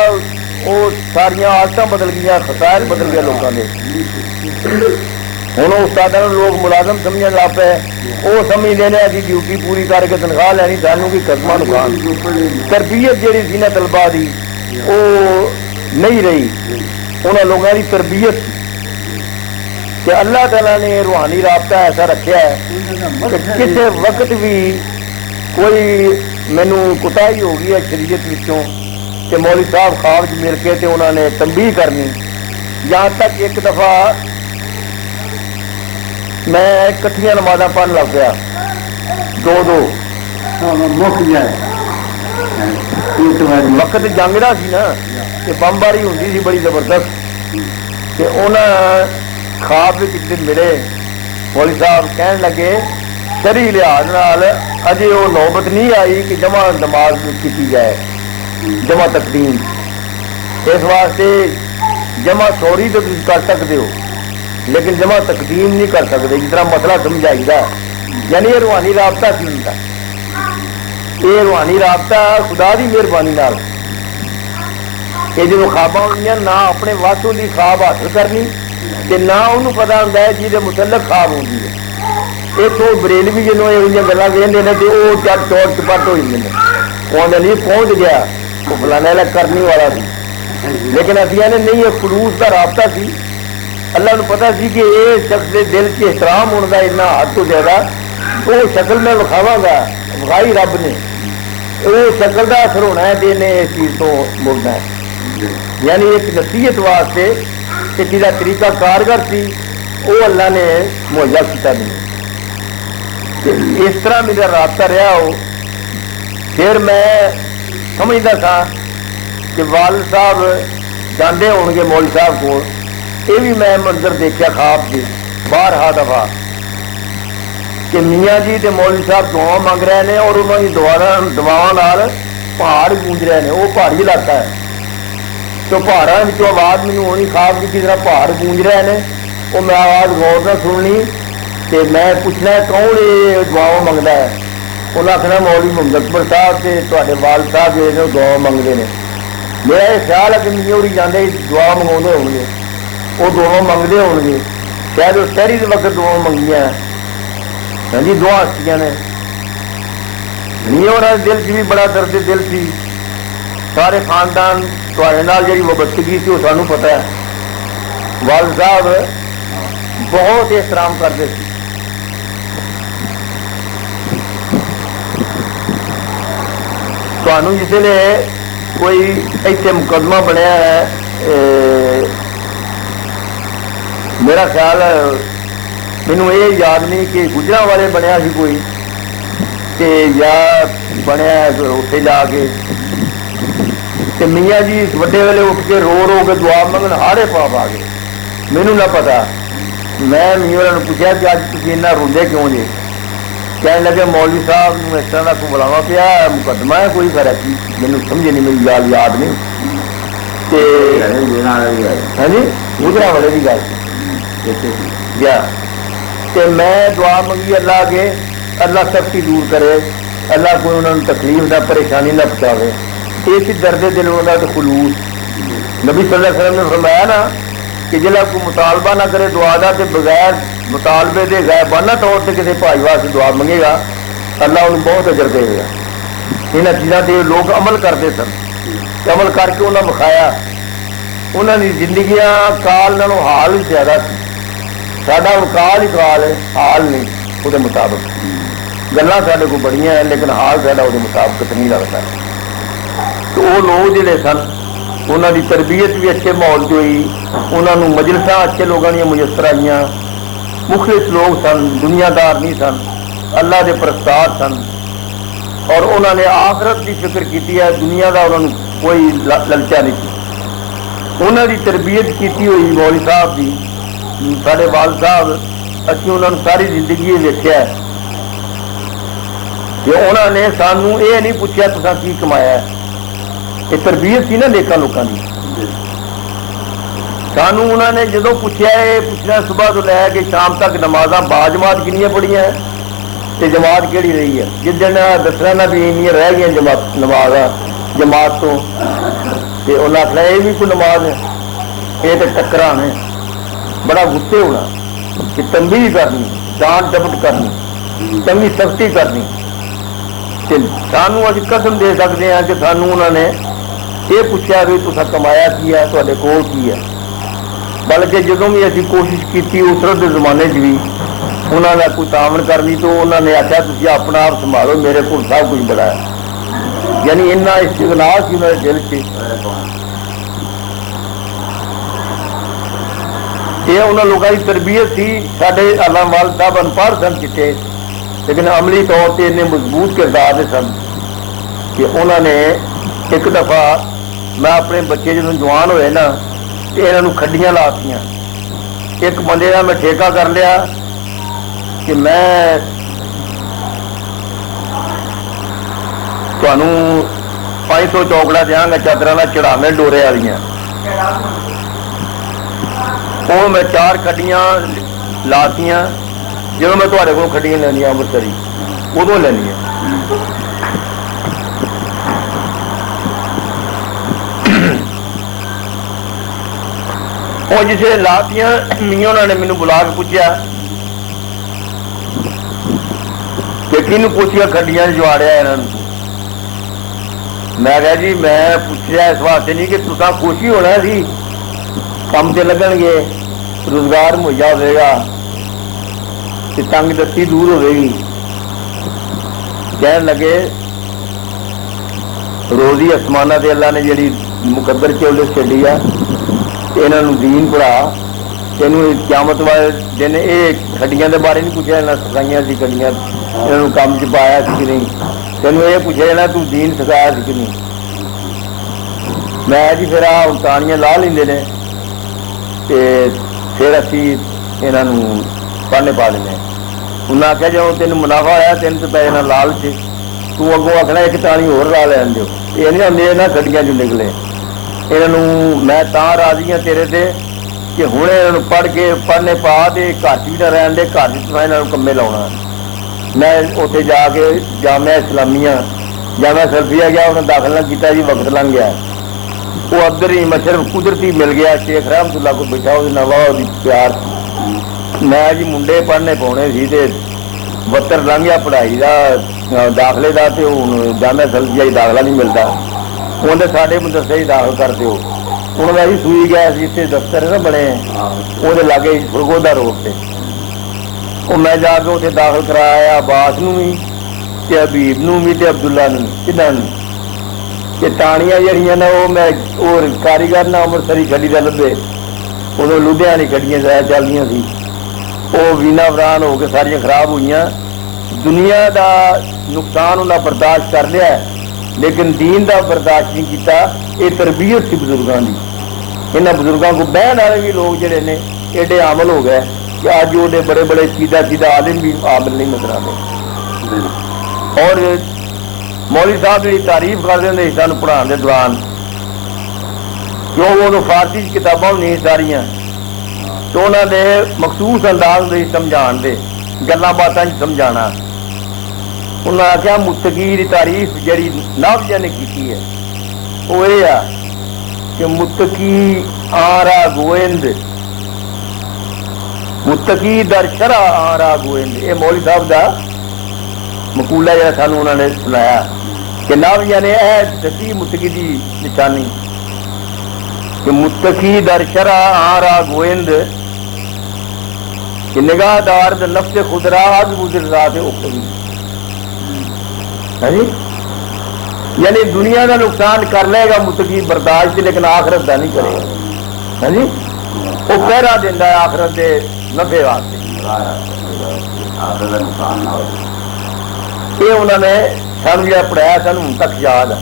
وہ ساریا عادتیں بدل گیا, خسائل بدل گیا لوگوں کے. ہوں استادوں لوگ ملازم سمجھنے لگ پے. وہ سمجھتے ہیں ابھی ڈیوٹی پوری کر کے تنخواہ لینی, سانوں کی قدمہ نقصان. تربیت جہی سی نا طلبا کی وہ نہیں رہی. انہوں لوگوں کی تربیت کہ اللہ تعالیٰ نے روحانی رابطہ ایسا رکھا ہے کہ کسی وقت بھی کوئی مینو کوتاہی ہو گئی ہے شریعت وچوں کہ مولوی صاحب خواب مل کے تے انہوں نے تنبیہ کرنی. یہاں تک ایک دفعہ میں کٹھیاں نمازاں پڑھن لگ پیا, 2 وقت جنگ دا سی نا, کہ بمباری ہوتی سی بڑی زبردست کہ انہیں خواب ایک دن ملے مولوی صاحب کہن لگے شرعی لحاظ نال اجے وہ نوبت نہیں آئی کہ جمع نماز کی جائے جمع تقدیم اس واسطے جمع سوری تو تم کر سکتے ہو لیکن جمع تقدیم نہیں کر سکتے جس طرح مسئلہ سمجھائی دا یعنی یہ روحانی رابطہ کی ہوتا یہ روحانی رابطہ خدا کی مہربانی نال کہ جب خواباں ہوئی نہ اپنے واسوں کی خواب حاصل کرنی کہ نہ انہوں پتا ہوتا ہے جی متعلق خواب ہوتی ہے اتوں بریلوی جنوں یہ گلا کہتے ہیں تو وہ چل چوٹ چپٹ ہو جاتے ہیں وہ نہیں پہنچ گیا وہ فلانے والا کرنے والا سی لیکن ابھی نے نہیں یہ خلوص کا رابطہ سی اللہ کو پتا سی کہ یہ شخص کے دل کے احترام ہونے کا اتنا حد تو زیادہ وہ شکل میں وکھاوا گا وکھائی رب نے وہ شکل کا اثر ہونا ہے کہ انہیں اس چیز تو مڑنا ہے یعنی ایک نصیحت واسطے کہ جہاں طریقہ کارگر سی وہ اللہ نے مہیا کیا نہیں اس طرح میرا رابطہ رہا ہو پھر میں سمجھتا تھا کہ والد صاحب جانے ہو گے مول صاحب کو یہ بھی میں منظر دیکھا خواب سے باہر دفعہ کہ میاں جی تے مولوی صاحب دعا منگ رہے ہیں اور انہوں کی دعا پہاڑ گونج رہے ہیں وہ پہاڑی علاقہ ہے تو پہاڑوں کی آواز مجھے ہونی خواب کی کس طرح پہاڑ گونج رہے ہیں وہ میں آواز غور نہ سننی کہ میں پوچھنا کون یہ دعا منگتا ہے انہیں آخنا مولوی محمد اکبر صاحب سے تے والد صاحب جو دعا منگتے ہیں میرا یہ خیال ہے کہ میاں ہوئی جانے دعا منگا ہو گے وہ دعا منگتے ہو گے شاید وہ شہری کے وقت دعا منگیاں ہاں جی دعا ہستی نے میاں اور دل چ بھی بڑا درد دل سی سارے خاندان تے جی وابستگی سی وہ سانوں پتا ہے والد صاحب بہت احترام کرتے تھے تمہوں جس نے کوئی اتنے مقدمہ بنیا ہے میرا خیال مینو یہ یاد نہیں کہ گجرا والے بنیا سی کوئی کہ یا بنیا اتنے جا کے کہ میاں جی وڈے ویلے اٹھ کے رو رو کے دعا منگن ہارے پاپ آ گئے مینو نہ پتا میں میاں نے پوچھا کہ اج تھی اتنا روندے کیوں جی کہنے لگے مولوی صاحب اس طرح کا بلاوا پیا مقدمہ ہے کوئی کرا کی مینو سمجھے نہیں میری یاد نہیں ہاں جی گجرا والے کی گل گیا کہ میں دعا منگی اللہ کے اللہ سختی دور کرے اللہ کوئی انہوں نے تکلیف نہ پریشانی نہ پہنچاوے یہ درد دل ہونا تو خلوص نبی صلی اللہ علیہ وسلم نے فرمایا نا کہ جلا کوئی مطالبہ نہ کرے دعا کا تو بغیر مطالبے دے غائبانہ طور سے کسی بھائی واسطے دعا منگے گا اللہ انہوں بہت اجر دے گا یہاں چیزوں سے لوگ عمل کرتے سن عمل کر کے انہوں نے مکھایا انہوں نے زندگیاں کال نالوں حال ہی زیادہ سی ساڈا ہوں کال ہی کال ہے حال نہیں وہ مطابق گلاں سارے کو بڑی ہیں لیکن حال ساڈا وہ مطابق نہیں لگتا تو وہ لوگ جڑے سن انہوں کی تربیت بھی اچھے ماحول کی ہوئی انہوں مجلساں اچھے لوگوں دیا میسر آئی مخلص لوگ سن دنیا دار نہیں سن اللہ کے پرستار سن اور انہوں نے آخرت کی فکر کی ہے دنیا کا انہوں نے کوئی للچا نہیں کی انہوں کی تربیت کی ہوئی مولوی صاحب کی سارے والد صاحب اسی انہوں نے ساری زندگی دیکھا ہے کہ انہوں نے سانوں یہ نہیں پوچھا تساں کی کمایا ہے یہ تربیت سی نا نیکاں لوکاں دی سانوں انہوں نے جدوں پوچھا ہے پوچھنا صبح تو لے کے شام تک نمازاں با جماعت کنیاں پڑھیاں تے جماعت کیڑی رہی ہے جس دن دسنا نہ بھی انیاں رہ گئی جماعت نماز جماعت تو تے انہاں آخنا یہ بھی کوئی نماز ہے یہ تو ٹکراں نے بڑا غصے ہونا کہ تنبیہ کرنی ڈانٹ ڈپٹ کرنی چنگی سختی کرنی سانوں ابھی قسم دے سکتے ہیں کہ سانوں انہوں نے یہ پوچھا بھی تصا کمایا کی ہے تے کول کی ہے بلکہ جدوں بھی اسی کوشش کی اسرت کے زمانے بھی انہوں نے کوئی تعاون کرنی تو انہوں نے آخیا تھی اپنا آپ سنبھالو میرے کو سب کچھ بڑا ہے یعنی اتنا استغنا سی میرے دل سے یہ انہوں لوگوں کی تربیت سی سارے علامہ والد صاحب انپڑھ سن کتے لیکن عملی طور پہ اتنے مضبوط کردار سن کہ انہوں نے ایک دفعہ میں اپنے بچے جدوں جوان ہوئے نا تو یہاں کھڈیاں لاتیاں. ایک بندے کا میں ٹھیکہ کر لیا کہ میں تمہوں 500 چوکڑا دیا گا چادر چڑھاویں ڈورے والی. وہ میں 4 کھڈیاں لاتیاں. جب میں تے کو کھڈیاں لینی امرتسری ادو لینی. وہ جسے لاتیاں میاں انہوں نے مینو بلا کے پوچھا کہ کنوں پوچھیا کھڈیاں جواڑیا یہاں. میں کہا جی میں پوچھا اس واسطے نہیں کہ تصا خوشی ہونا سی کام سے لگن گے روزگار مہیا ہوئے گا کہ تنگ دستی دور ہوئے گی. کہنے لگے روزی آسمانہ تے اللہ نے جڑی مقدر چولس چلی ہے یہاں دین پڑھا. تینوں قیامت والے دن یہ کھڈیاں دے بارے نہیں پوچھا جانا سکھائیاں سی کھڈیاں یہاں کام چ پایا سی کہ نہیں. تینوں یہ پوچھا جانا تو دین سکھایا سی کہ نہیں. میں جی پھر تانیاں لا لیں پھر اسی یہاں پڑھنے پا لیں. انہیں آخیا جب تین منافع ہوا تین تو پی جانا لالچ تو اگوں آخنا ایک تانی ہور لا لین دو. یہ نہیں آتے نہ کھڈیاں چ نکلے. یہ میں تا راضی ہوں تیرے سے کہ ہوں یہ پڑھ کے پڑھنے پا دے گھر بھی نہ رہن دے گھر میں یہاں کمے لاؤنا. میں اتنے جا کے جامعہ اسلامیہ جامعہ سلفیہ گیا انہیں داخل نہ کیا جی وقت لنگ گیا. وہ ادھر ہی مشرف قدرتی مل گیا شیخ رحمت اللہ کو بیٹھا وہ نوا پیار. میں جی منڈے پڑھنے پاؤنے سی تے وقت لنگ گیا پڑھائی کا داخلے کا تو ہوں جامعہ سلفیہ ہی داخلہ نہیں ملتا. انہیں سارے مدرسے ہی داخل کر دو. ہوں میں سوئی گیا اتنے دفتر نا بنے وہ لاگے فرگودا روڈ سے. وہ میں جا کے اتنے داخل کرایا عباس بھی حبیب بھی عبداللہ کنہوں کہ تانیاں جہاں نا وہ میں وہ کاریگر نہ امرتسری کھڈی کا لبے ادو لدھیانے کھڈیاں زیادہ چلدیاں سی. وہ وینا وران ہو کے ساریا خراب ہوئی. دنیا دا نقصان انہیں برداشت کر لیا لیکن دین دا برداشت نہیں کیتا. یہ تربیت سی بزرگوں کی. یہاں بزرگوں کو بہن والے بھی لوگ جڑے نے ایڈے عامل ہو گئے کہ اج وہ بڑے بڑے سیدھا عالم بھی عامل نہیں نظر آتے. اور مولوی صاحب جی تعریف کرتے ہوں سان پڑھا کے دوران کیوں وہ فارسی کتاباں نہیں ساریاں تو انہوں نے مخصوص انداز میں سمجھا دے گلاں باتاں سمجھانا. انہوں نے آخیا متقی کی تعریف جڑی نافذ نے کی ہے وہ یہ ہے کہ متقی آرا گوئند متقی در شرع آرا گوئند. یہ مولوی صاحب کا مقولہ جہاں سانوں انہوں نے سنایا کہ نافذ نے یہ دسی متقی کی نشانی کہ متقی در شرع آرا گوئند کہ نگاہ دار نفس خدرا از گزر ذات اخروی. یعنی دنیا کا نقصان کر لے گا متقی برداشت لیکن آخرت کا نہیں کرے گا. جی وہ پہرا دینا ہے آخرت کے نفے واسطے. یہ انہوں نے سانو جا پڑھایا سانو ہوں تک یاد ہے.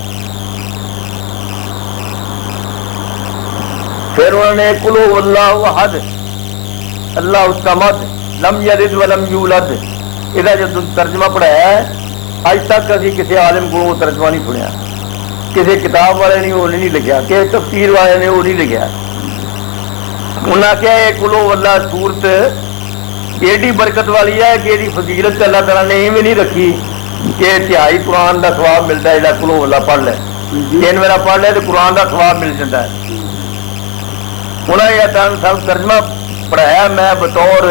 پھر انہوں نے قل اللہ احد اللہ الصمد لم یلد ولم یولد یہ جو ترجمہ پڑھایا ہے اج تک ابھی کسی عالم کو وہ ترجمہ نہیں سنیا. کسی کتاب والے نے وہ نہیں لکھا کسی تفسیر والے نے وہ نہیں لکھا. انہوں نے کہا یہ کلو اللہ صورت ایڈی برکت والی ہے کہ یہ فضیلت اللہ تعالیٰ نے یہ بھی نہیں رکھی کہ تہائی قرآن کا ثواب ملتا ہے. جہاں کلو اللہ پڑھ لے 3 میرا پڑھ لے تو قرآن کا ثواب مل جاتا ہے. انہوں نے سب ترجمہ پڑھایا. میں بطور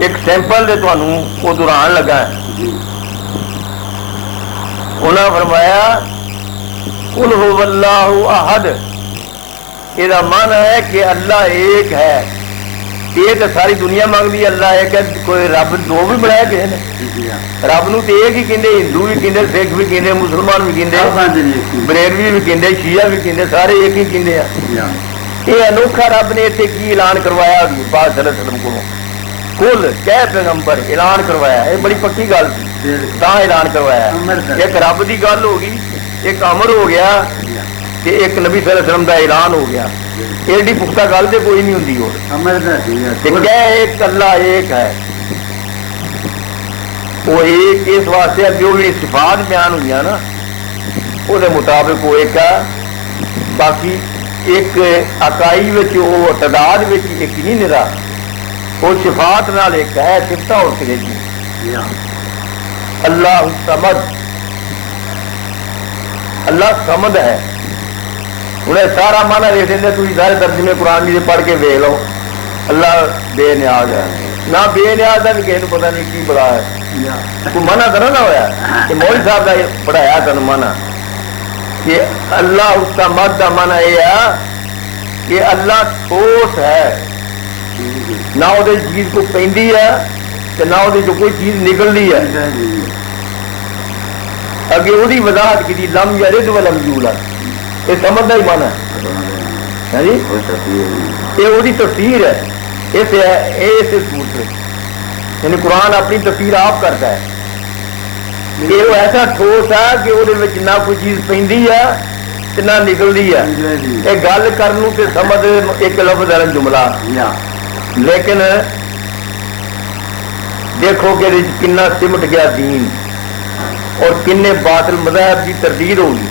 ایک سیمپل دے تمہوں وہ دوران لگا ہے. انہوں نے فرمایا قل هو اللہ احد. یہ معنی ہے کہ اللہ ایک ہے. یہ تو ساری دنیا مانگتی ہے اللہ ایک ہے. کوئی رب دو بھی بنایا کسی نے. رب نو تو ایک ہی کہتے ہندو بھی کہتے سکھ بھی کہتے مسلمان بھی کہتے بریلوی بھی کہتے شیعہ بھی کہتے سارے ایک ہی کہتے ہیں. یہ انوکھا رب نے اتنے کی اعلان کروایا پاک صلی اللہ علیہ وسلم کو کل کہہ پیغمبر اعلان کروایا. یہ بڑی پکی گل تھی تا اعلان کروایا. ایک رب کی گل ہو گئی ایک امر ہو گیا کہ ایک نبی صلی اللہ علیہ وسلم کا اعلان ہو گیا. ایڈی پختہ گل تو کوئی نہیں ہوتی. ایک اللہ ایک ہے. وہ ایک اس واسطے جو بھی صفات بیان ہوئی نا وہ مطابق وہ ایک ہے. باقی ایک اکائی وہ تعداد ایک نہیں نرا. وہ صفات نال ایک ہے. صفتہ اور کسی کی اللہ سمد. اللہ سمد ہے. انہیں سارا مانا دیکھ دیں تھی سارے ترجمے قرآن جی پڑھ کے ویخ لو. اللہ بے نیاز ہے. نہ بے نیاز ہے بھی کسی کو پتا نہیں کی بڑا ہے. کوئی منع کرنا نہ ہوا کہ مولوی صاحب کا پڑھایا تین منع کہ اللہ اس کا مد کا منع یہ ہے کہ اللہ ٹھوس ہے. نہ وہ چیز کو پی ہے نہ وہ کوئی چیز نکلتی ہے. اگے وہی وضاحت کی لم یا رد و لم یولد. یہ سمجھنا ہی من ہے جی. یہ وہی تفسیر ہے. اس صورت میں یعنی قرآن اپنی تفسیر آپ کرتا ہے کہ وہ ایسا ٹھوس ہے کہ وہ نہ کوئی چیز پی ہے نہ نکلتی ہے. یہ گل کرنے سے سمجھ ایک لفظ ہے جملہ. لیکن دیکھو کہ کنا سمٹ گیا دین اور کنے باطل مذاہب کی تردید ہوگی.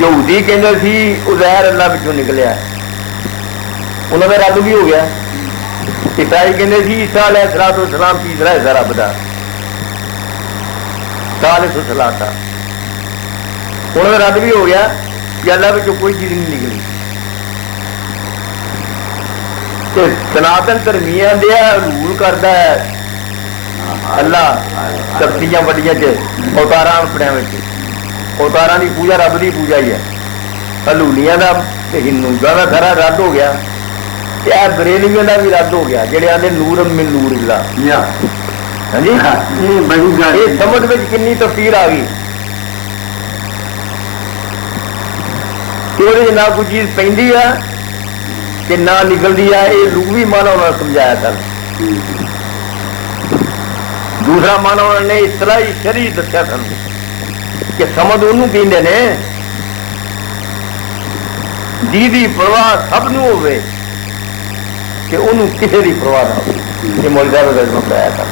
یہودی کہتے سی عزیر اللہ پچھوں نکلیا انہوں نے رب بھی ہو گیا. عیسائی کہتے سی عیسیٰ علیہ الصلوۃ والسلام تیسرا حصہ رب دا ثالث الثلاثہ. انہوں نے رد بھی ہو گیا کہ اللہ پچھوں کوئی چیز نہیں نکلی. سناتن دھرمیاں دیا رول کرتا ہے اللہ سبزیاں وڈیاں اوتارا اپنے اوتارا کی پوجا رب کی پوجا ہی ہے. ہلولیاں کا ہندوگا کا سارا رد ہو گیا. بریلویاں کا بھی رد ہو گیا جہے آتے نور من نور اللہ. ہاں جی یہ سمجھ میں کنی تفسیر آ گئی کہ وہ نہ کوئی چیز پی ہے کہ نہ نکلتی ہے. یہ لغوی مانا انہوں نے سمجھایا تھا. دوسرا مانا انہوں نے اصطلاحی شرعی دسیا سن کہ سمجھ انہوں کہتے ہیں جی پرواہ سب نو ہوئے کہ انہوں کسی کی پرواہ نہ ہو. یہ مولوی صاحب نے بتایا تھا.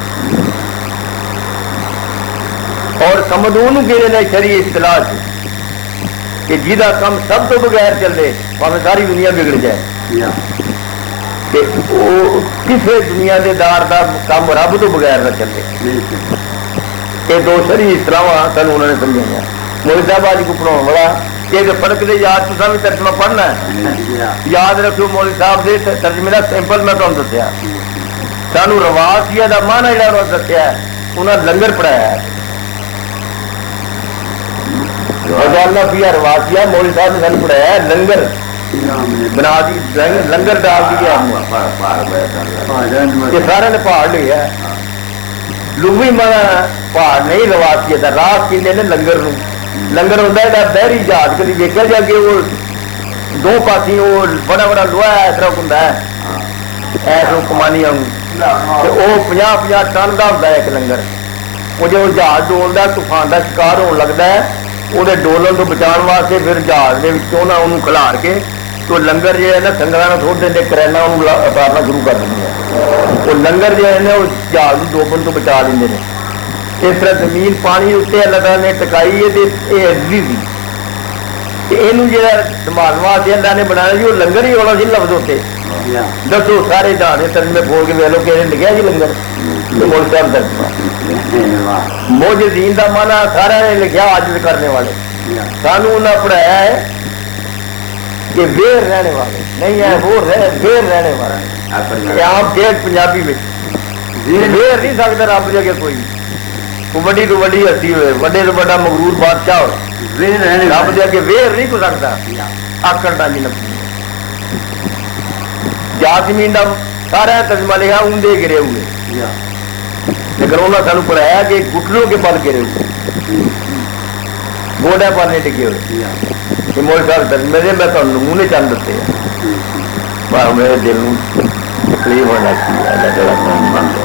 اور سمجھ انہوں کہتے ہیں شرعی اصطلاح کہ جہاں کام سب تو بغیر چلے ہمیں ساری دنیا بگڑ جائے کہ وہ کسی دنیا کے دار کا کام رب تو بغیر نہ چلے. یہ دو شرعی اصطلاح سن انہوں نے سمجھایا. مولوی صاحب آج کو پڑھاؤ بڑا یہ پڑھ کے یاد تو بھی ترجمہ پڑھنا ہے. یاد رکھو مولوی صاحب سے ترجمے کا سمپل میں تمہیں دسیا. سانو رواسیا کا مانا جہاں انہوں نے دسیا انہوں نے لنگر پڑھایا ہے. اللہ پیا رواسیا مولوی صاحب نے سانو پڑھایا ہے لنگر بنا دی لنگر ڈال دیا. سارے نے پہاڑ لیا. لوی مانا پہاڑ نہیں رواسیا تھا. راس کہتے ہیں لنگر نو. لنگر ہوتا ہے بحری جہاز کبھی دیکھا جا کے وہ دو پاسی وہ بڑا بڑا لوہا اس طرح ہوتا ہے ایسا کمانی وہ 50-50 ٹن کا ہوتا ہے ایک لنگر. وہ جب جہاز ڈولتا ہے طوفان کا شکار ہونے لگتا ہے وہ ڈولن تو بچاؤ واسطے پھر جہاز کے انہوں کھلار کے تو لنگر جو ہے نا سنگلوں چھوڑ دیں کرینا اتارنا شروع کر دیں. وہ لنگر جو ہے نا وہ جہاز ڈوبن تو بچا لیں. اس طرح زمین پانی اتنے اللہ تعالیٰ نے ٹکائی ہے یہ اجلی سی. یہ سنبھال واسطے اللہ نے بنایا جی وہ لنگر ہی ہونا سی لفظ ہوتے. دسو سارے جہاز ترجمے بول کے ویلو کہ لکھا جی لنگر ملک صاحب ترجمہ موجودین کا مانا سارا نے لکھا عاجز کرنے والے. سانو انہیں پڑھایا ہے کہ ویر رہنے والے نہیں ہے وہ ویر رہنے والا. عام ٹھیک پنجابی میں ویر نہیں سکتا رب جگہ کوئی. وڈی تو وڈی ہستی ہوئے وڈے تو بڑا مغرور بادشاہ ہو رب دے کے ویر نہیں کو سکتا. آکڑ ڈالی نفسی جاسمین کا سارا ترجمہ لکھا اندے گرے ہوئے. لیکن انہوں نے سانو پڑھایا کہ گٹلوں کے پل گرے ہوئے گوڈیا پر نہیں ٹکے ہوئے. یہ مولوی صاحب ترجمے دے میں تمہیں نمونے چند دستے ہیں پر میرے دل میں تکلیف ہونا چاہیے.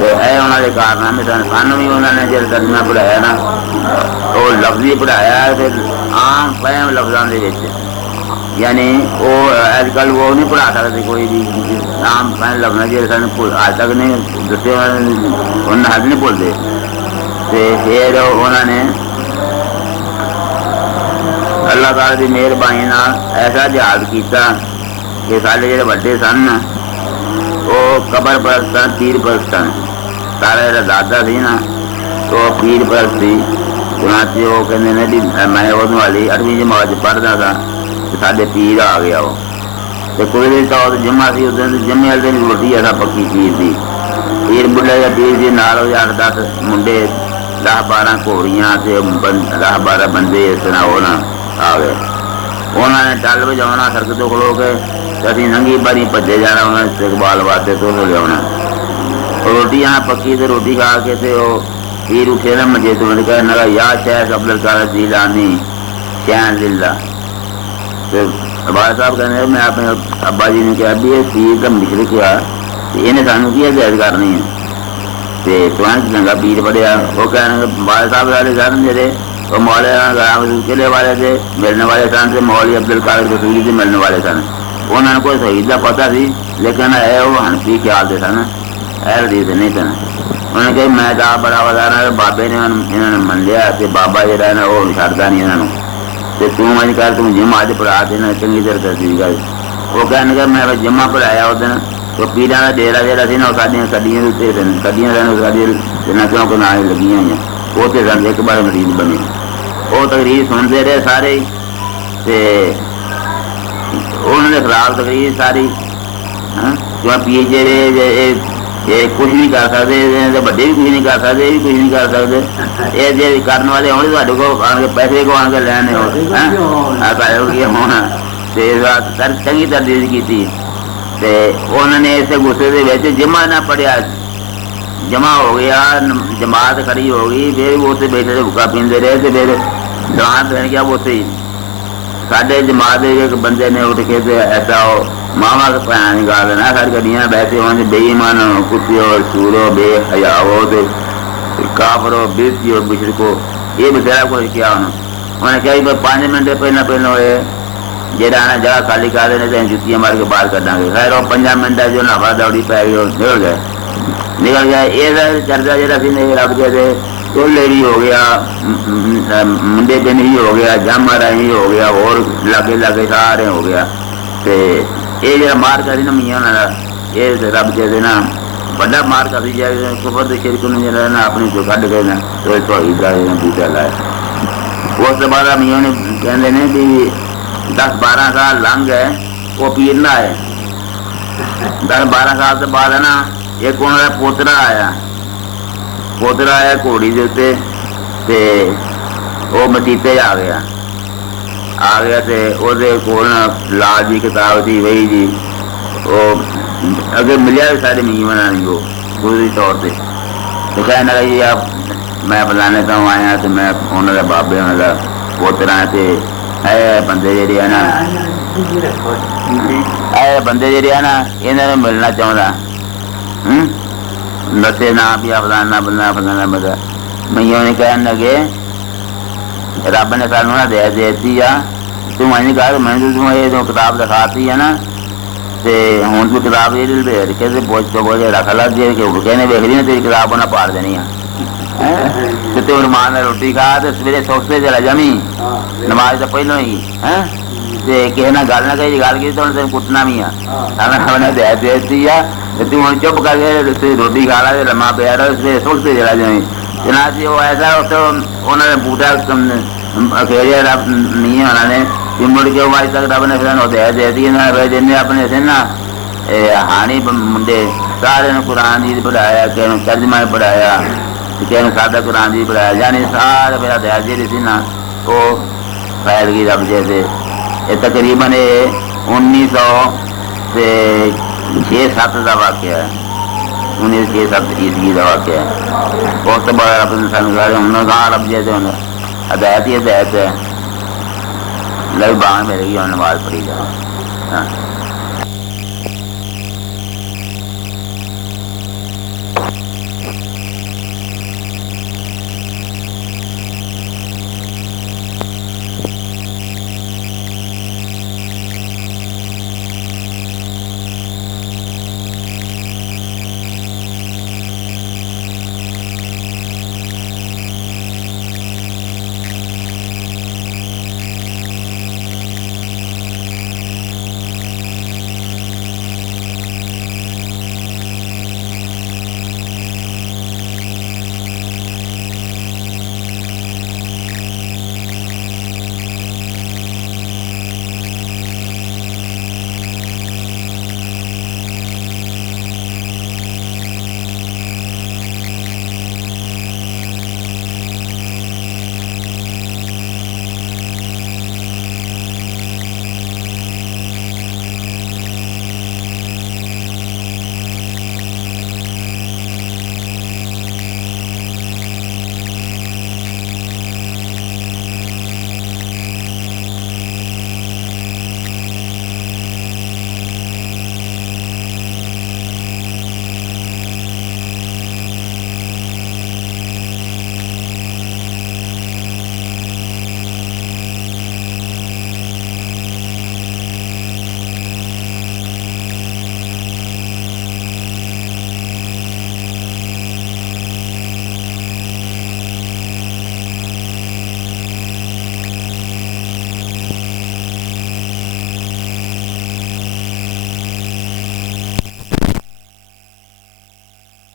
یہ انہوں نے کارنامے سن. سانوں بھی انہوں نے جب ترجمہ پڑھایا نا وہ لفظی پڑھایا پھر عام فہم لفظوں کے، یعنی وہ اج کل وہ نہیں پڑھا سکتے کوئی بھی عام فہم لفظ جی سن اج تک نہیں دسے انہیں حد نہیں بھولتے. پھر انہوں نے اللہ تعالی کی مہربانی ایسا جہاد کیتا کہ سارے جڑے وڈے سن وہ قبر پرست سن، پیر پرست سن. سارا جا دادا سی نا تو پیر پرست سی. چنانچہ وہ کہتے ہیں بھی میں ادو والی 8ویں جماعت پڑھتا تھا سارے پیر آ گیا وہ کوئی طور جمعہ سی اس دن جمعے والے دن روٹی ایسا پکی پیر دی پیر بڑھے یا پیر جی نال 8-10 منڈے 10-12 گھوڑیاں 10-12 بندے اس طرح وہ آ گئے. انہوں نے ٹل بجا سڑک تو کھلو کے ابھی ننگی باری بجے جانا انہیں استقبال واسطے تو لیا روٹی یہاں پکی تو روٹی کھا کے تے وہ پیر اٹھے نا مجھے تو نے کہا نگا یا شیخ عبدالقادر جیلانی شین للہ. عباد صاحب کہنے میں اپنے ابا جی نے کہا بھی یہ پیر کا مشرق ہوا انہیں سانو کی ہدایت کرنی ہے تو چنگا پیر پڑھیا. وہ کہنے عباد صاحب والے سن جڑے وہ مولانا قلعے والے سے ملنے والے سن سے مولوی عبدالقادر رسولی سے ملنے والے سن. انہوں نے کوئی صحیح کا پتا سی لیکن ہے وہ ہنفی خیال دے سن حدیث نہیں سن. انہوں نے کہ میں تو آپ بڑا وزار بابے نے انہوں نے من لیا کہ بابا جہاں ہے نا وہ چڑھتا نہیں انہوں تو تم کر تم جم اج پڑھا دینا چنگی طرح تصدیق ہے. وہ کہنے کہ میں جمعہ پڑھایا اس دن تو پیران کا ڈیرا جہاں سی نا وہ سڈیا کڈیاں سن کڈیاں سن نچوں کو نہ لگی ہوئی وہ تو سن ایک بار مریض بنے. وہ تقریر سنتے رہے سارے انہوں نے خراب تقریر ساری پی جے کچھ نہیں کر سکتے بڑے بھی کچھ نہیں کر سکتے یہ بھی کچھ نہیں کر سکتے. یہ جی کرنے والے ہونے تے کو آن کے پیسے کو آن کے لینے ہونا چنگی تردید کی. انہوں نے اس غصے کے جمع نہ پڑھیا جمع ہو گیا جماعت کھڑی ہو گئی پھر وہ بیٹھے سے بکا پیندے رہے تو پھر دان پہن گیا. وہ سارے جماعت ایک بندے نے اٹھ کے ایسا ماما کا پیسہ نکال دینا ساری گڈیاں بیٹھے ہونے بے ایمان کتی ہو سورو بے حیا ہو کافرو بےتی ہو مشرکو یہ بتھیرا کچھ کیا انہوں نے کہا 5 منٹ پہلے ہوئے جہاں آنا جگہ خالی کر دیں تو جتیاں مار کے باہر کر دیں گے. خیر وہ 5 منٹ جو نفا دوڑی پی گئی نکل گیا. یہ چرچا جہاں سی رب کے ٹولے بھی ہو گیا منڈے پن بھی ہو گیا جام رائی بھی ہو گیا اور لاگے لاگے سارے ہو گیا. یہ جا مار کا سی نا میاں یہ رب کے نا بڑا مار کا سی جائے کفر شرک نے نا اپنی جو کھڈ کے نا بوٹا لایا. اس بعد میاں نے کہتے ہیں بھی 10-12 سال لنگ ہے وہ پیر نہ آئے. 10-12 سال کے بعد ہے نا ایک انہوں کا پوترا آیا گھوڑی کے اتنے وہ مٹیتے آ گیا تو وہ لال جی کتاب تھی وہی جی وہ اگر ملیا بھی سارے میمن نہیں وہ دوسری طور سے تو کہنے لگا جی آپ میں فلانے تو آیا تو میں انہوں کا بابے انہوں کا پوترا سے اے بندے جہے ہیں نا بندے جہے ہیں نا یہاں نے ملنا چاہتا دسے نہ بھی فلانا بندہ فلانا بندہ. میاں نے کہنے لگے رب نے سانو نہ دے دیتی آ تم نہیں کہا میں تم یہ کتاب دکھاتی ہے نا تو ہوں تو کتاب یہ بھیج کے پوچھ تو بولے رکھ لا جی کہنے ویک رہی نا تیری کتاب انہیں پاڑ دینی ہے تو ماں نے روٹی کھا تو سویرے سوچتے چلا جمی نماز تو پہلو ہی کسی نے گل نہ کہی گل کی تو تین کٹنا بھی ہے دے دیتی ہے تم ہوں چپ کر کے روٹی کھا لا لما پیا رہا سویرے سوچتے چلا جمی. چنانچہ وہ ایسا انہوں نے بوٹا کھیلیا رب نہیں انہوں نے مڑ کے وہ اج تک رب نے پھر دے دیتی جن اپنے سے نا ہانی منڈے سارے قرآن جی پڑھایا کہ ترجمہ پڑھایا کہ سادہ قرآن جی پڑھایا یعنی سارے میرا دیا جی سی نا وہ پھیل گئی رب جیسے. یہ تقریباً 1906-07 کا واقعہ ہے 1906-07 عیسوی کا واقعہ ہے. اس بعد رب نے سانو کہا کہاں رب جیسے ہوں ہدایت ہی ہدایت ہے لگ باہر میرے گی ہوں نماز پڑھی جا. ہیں.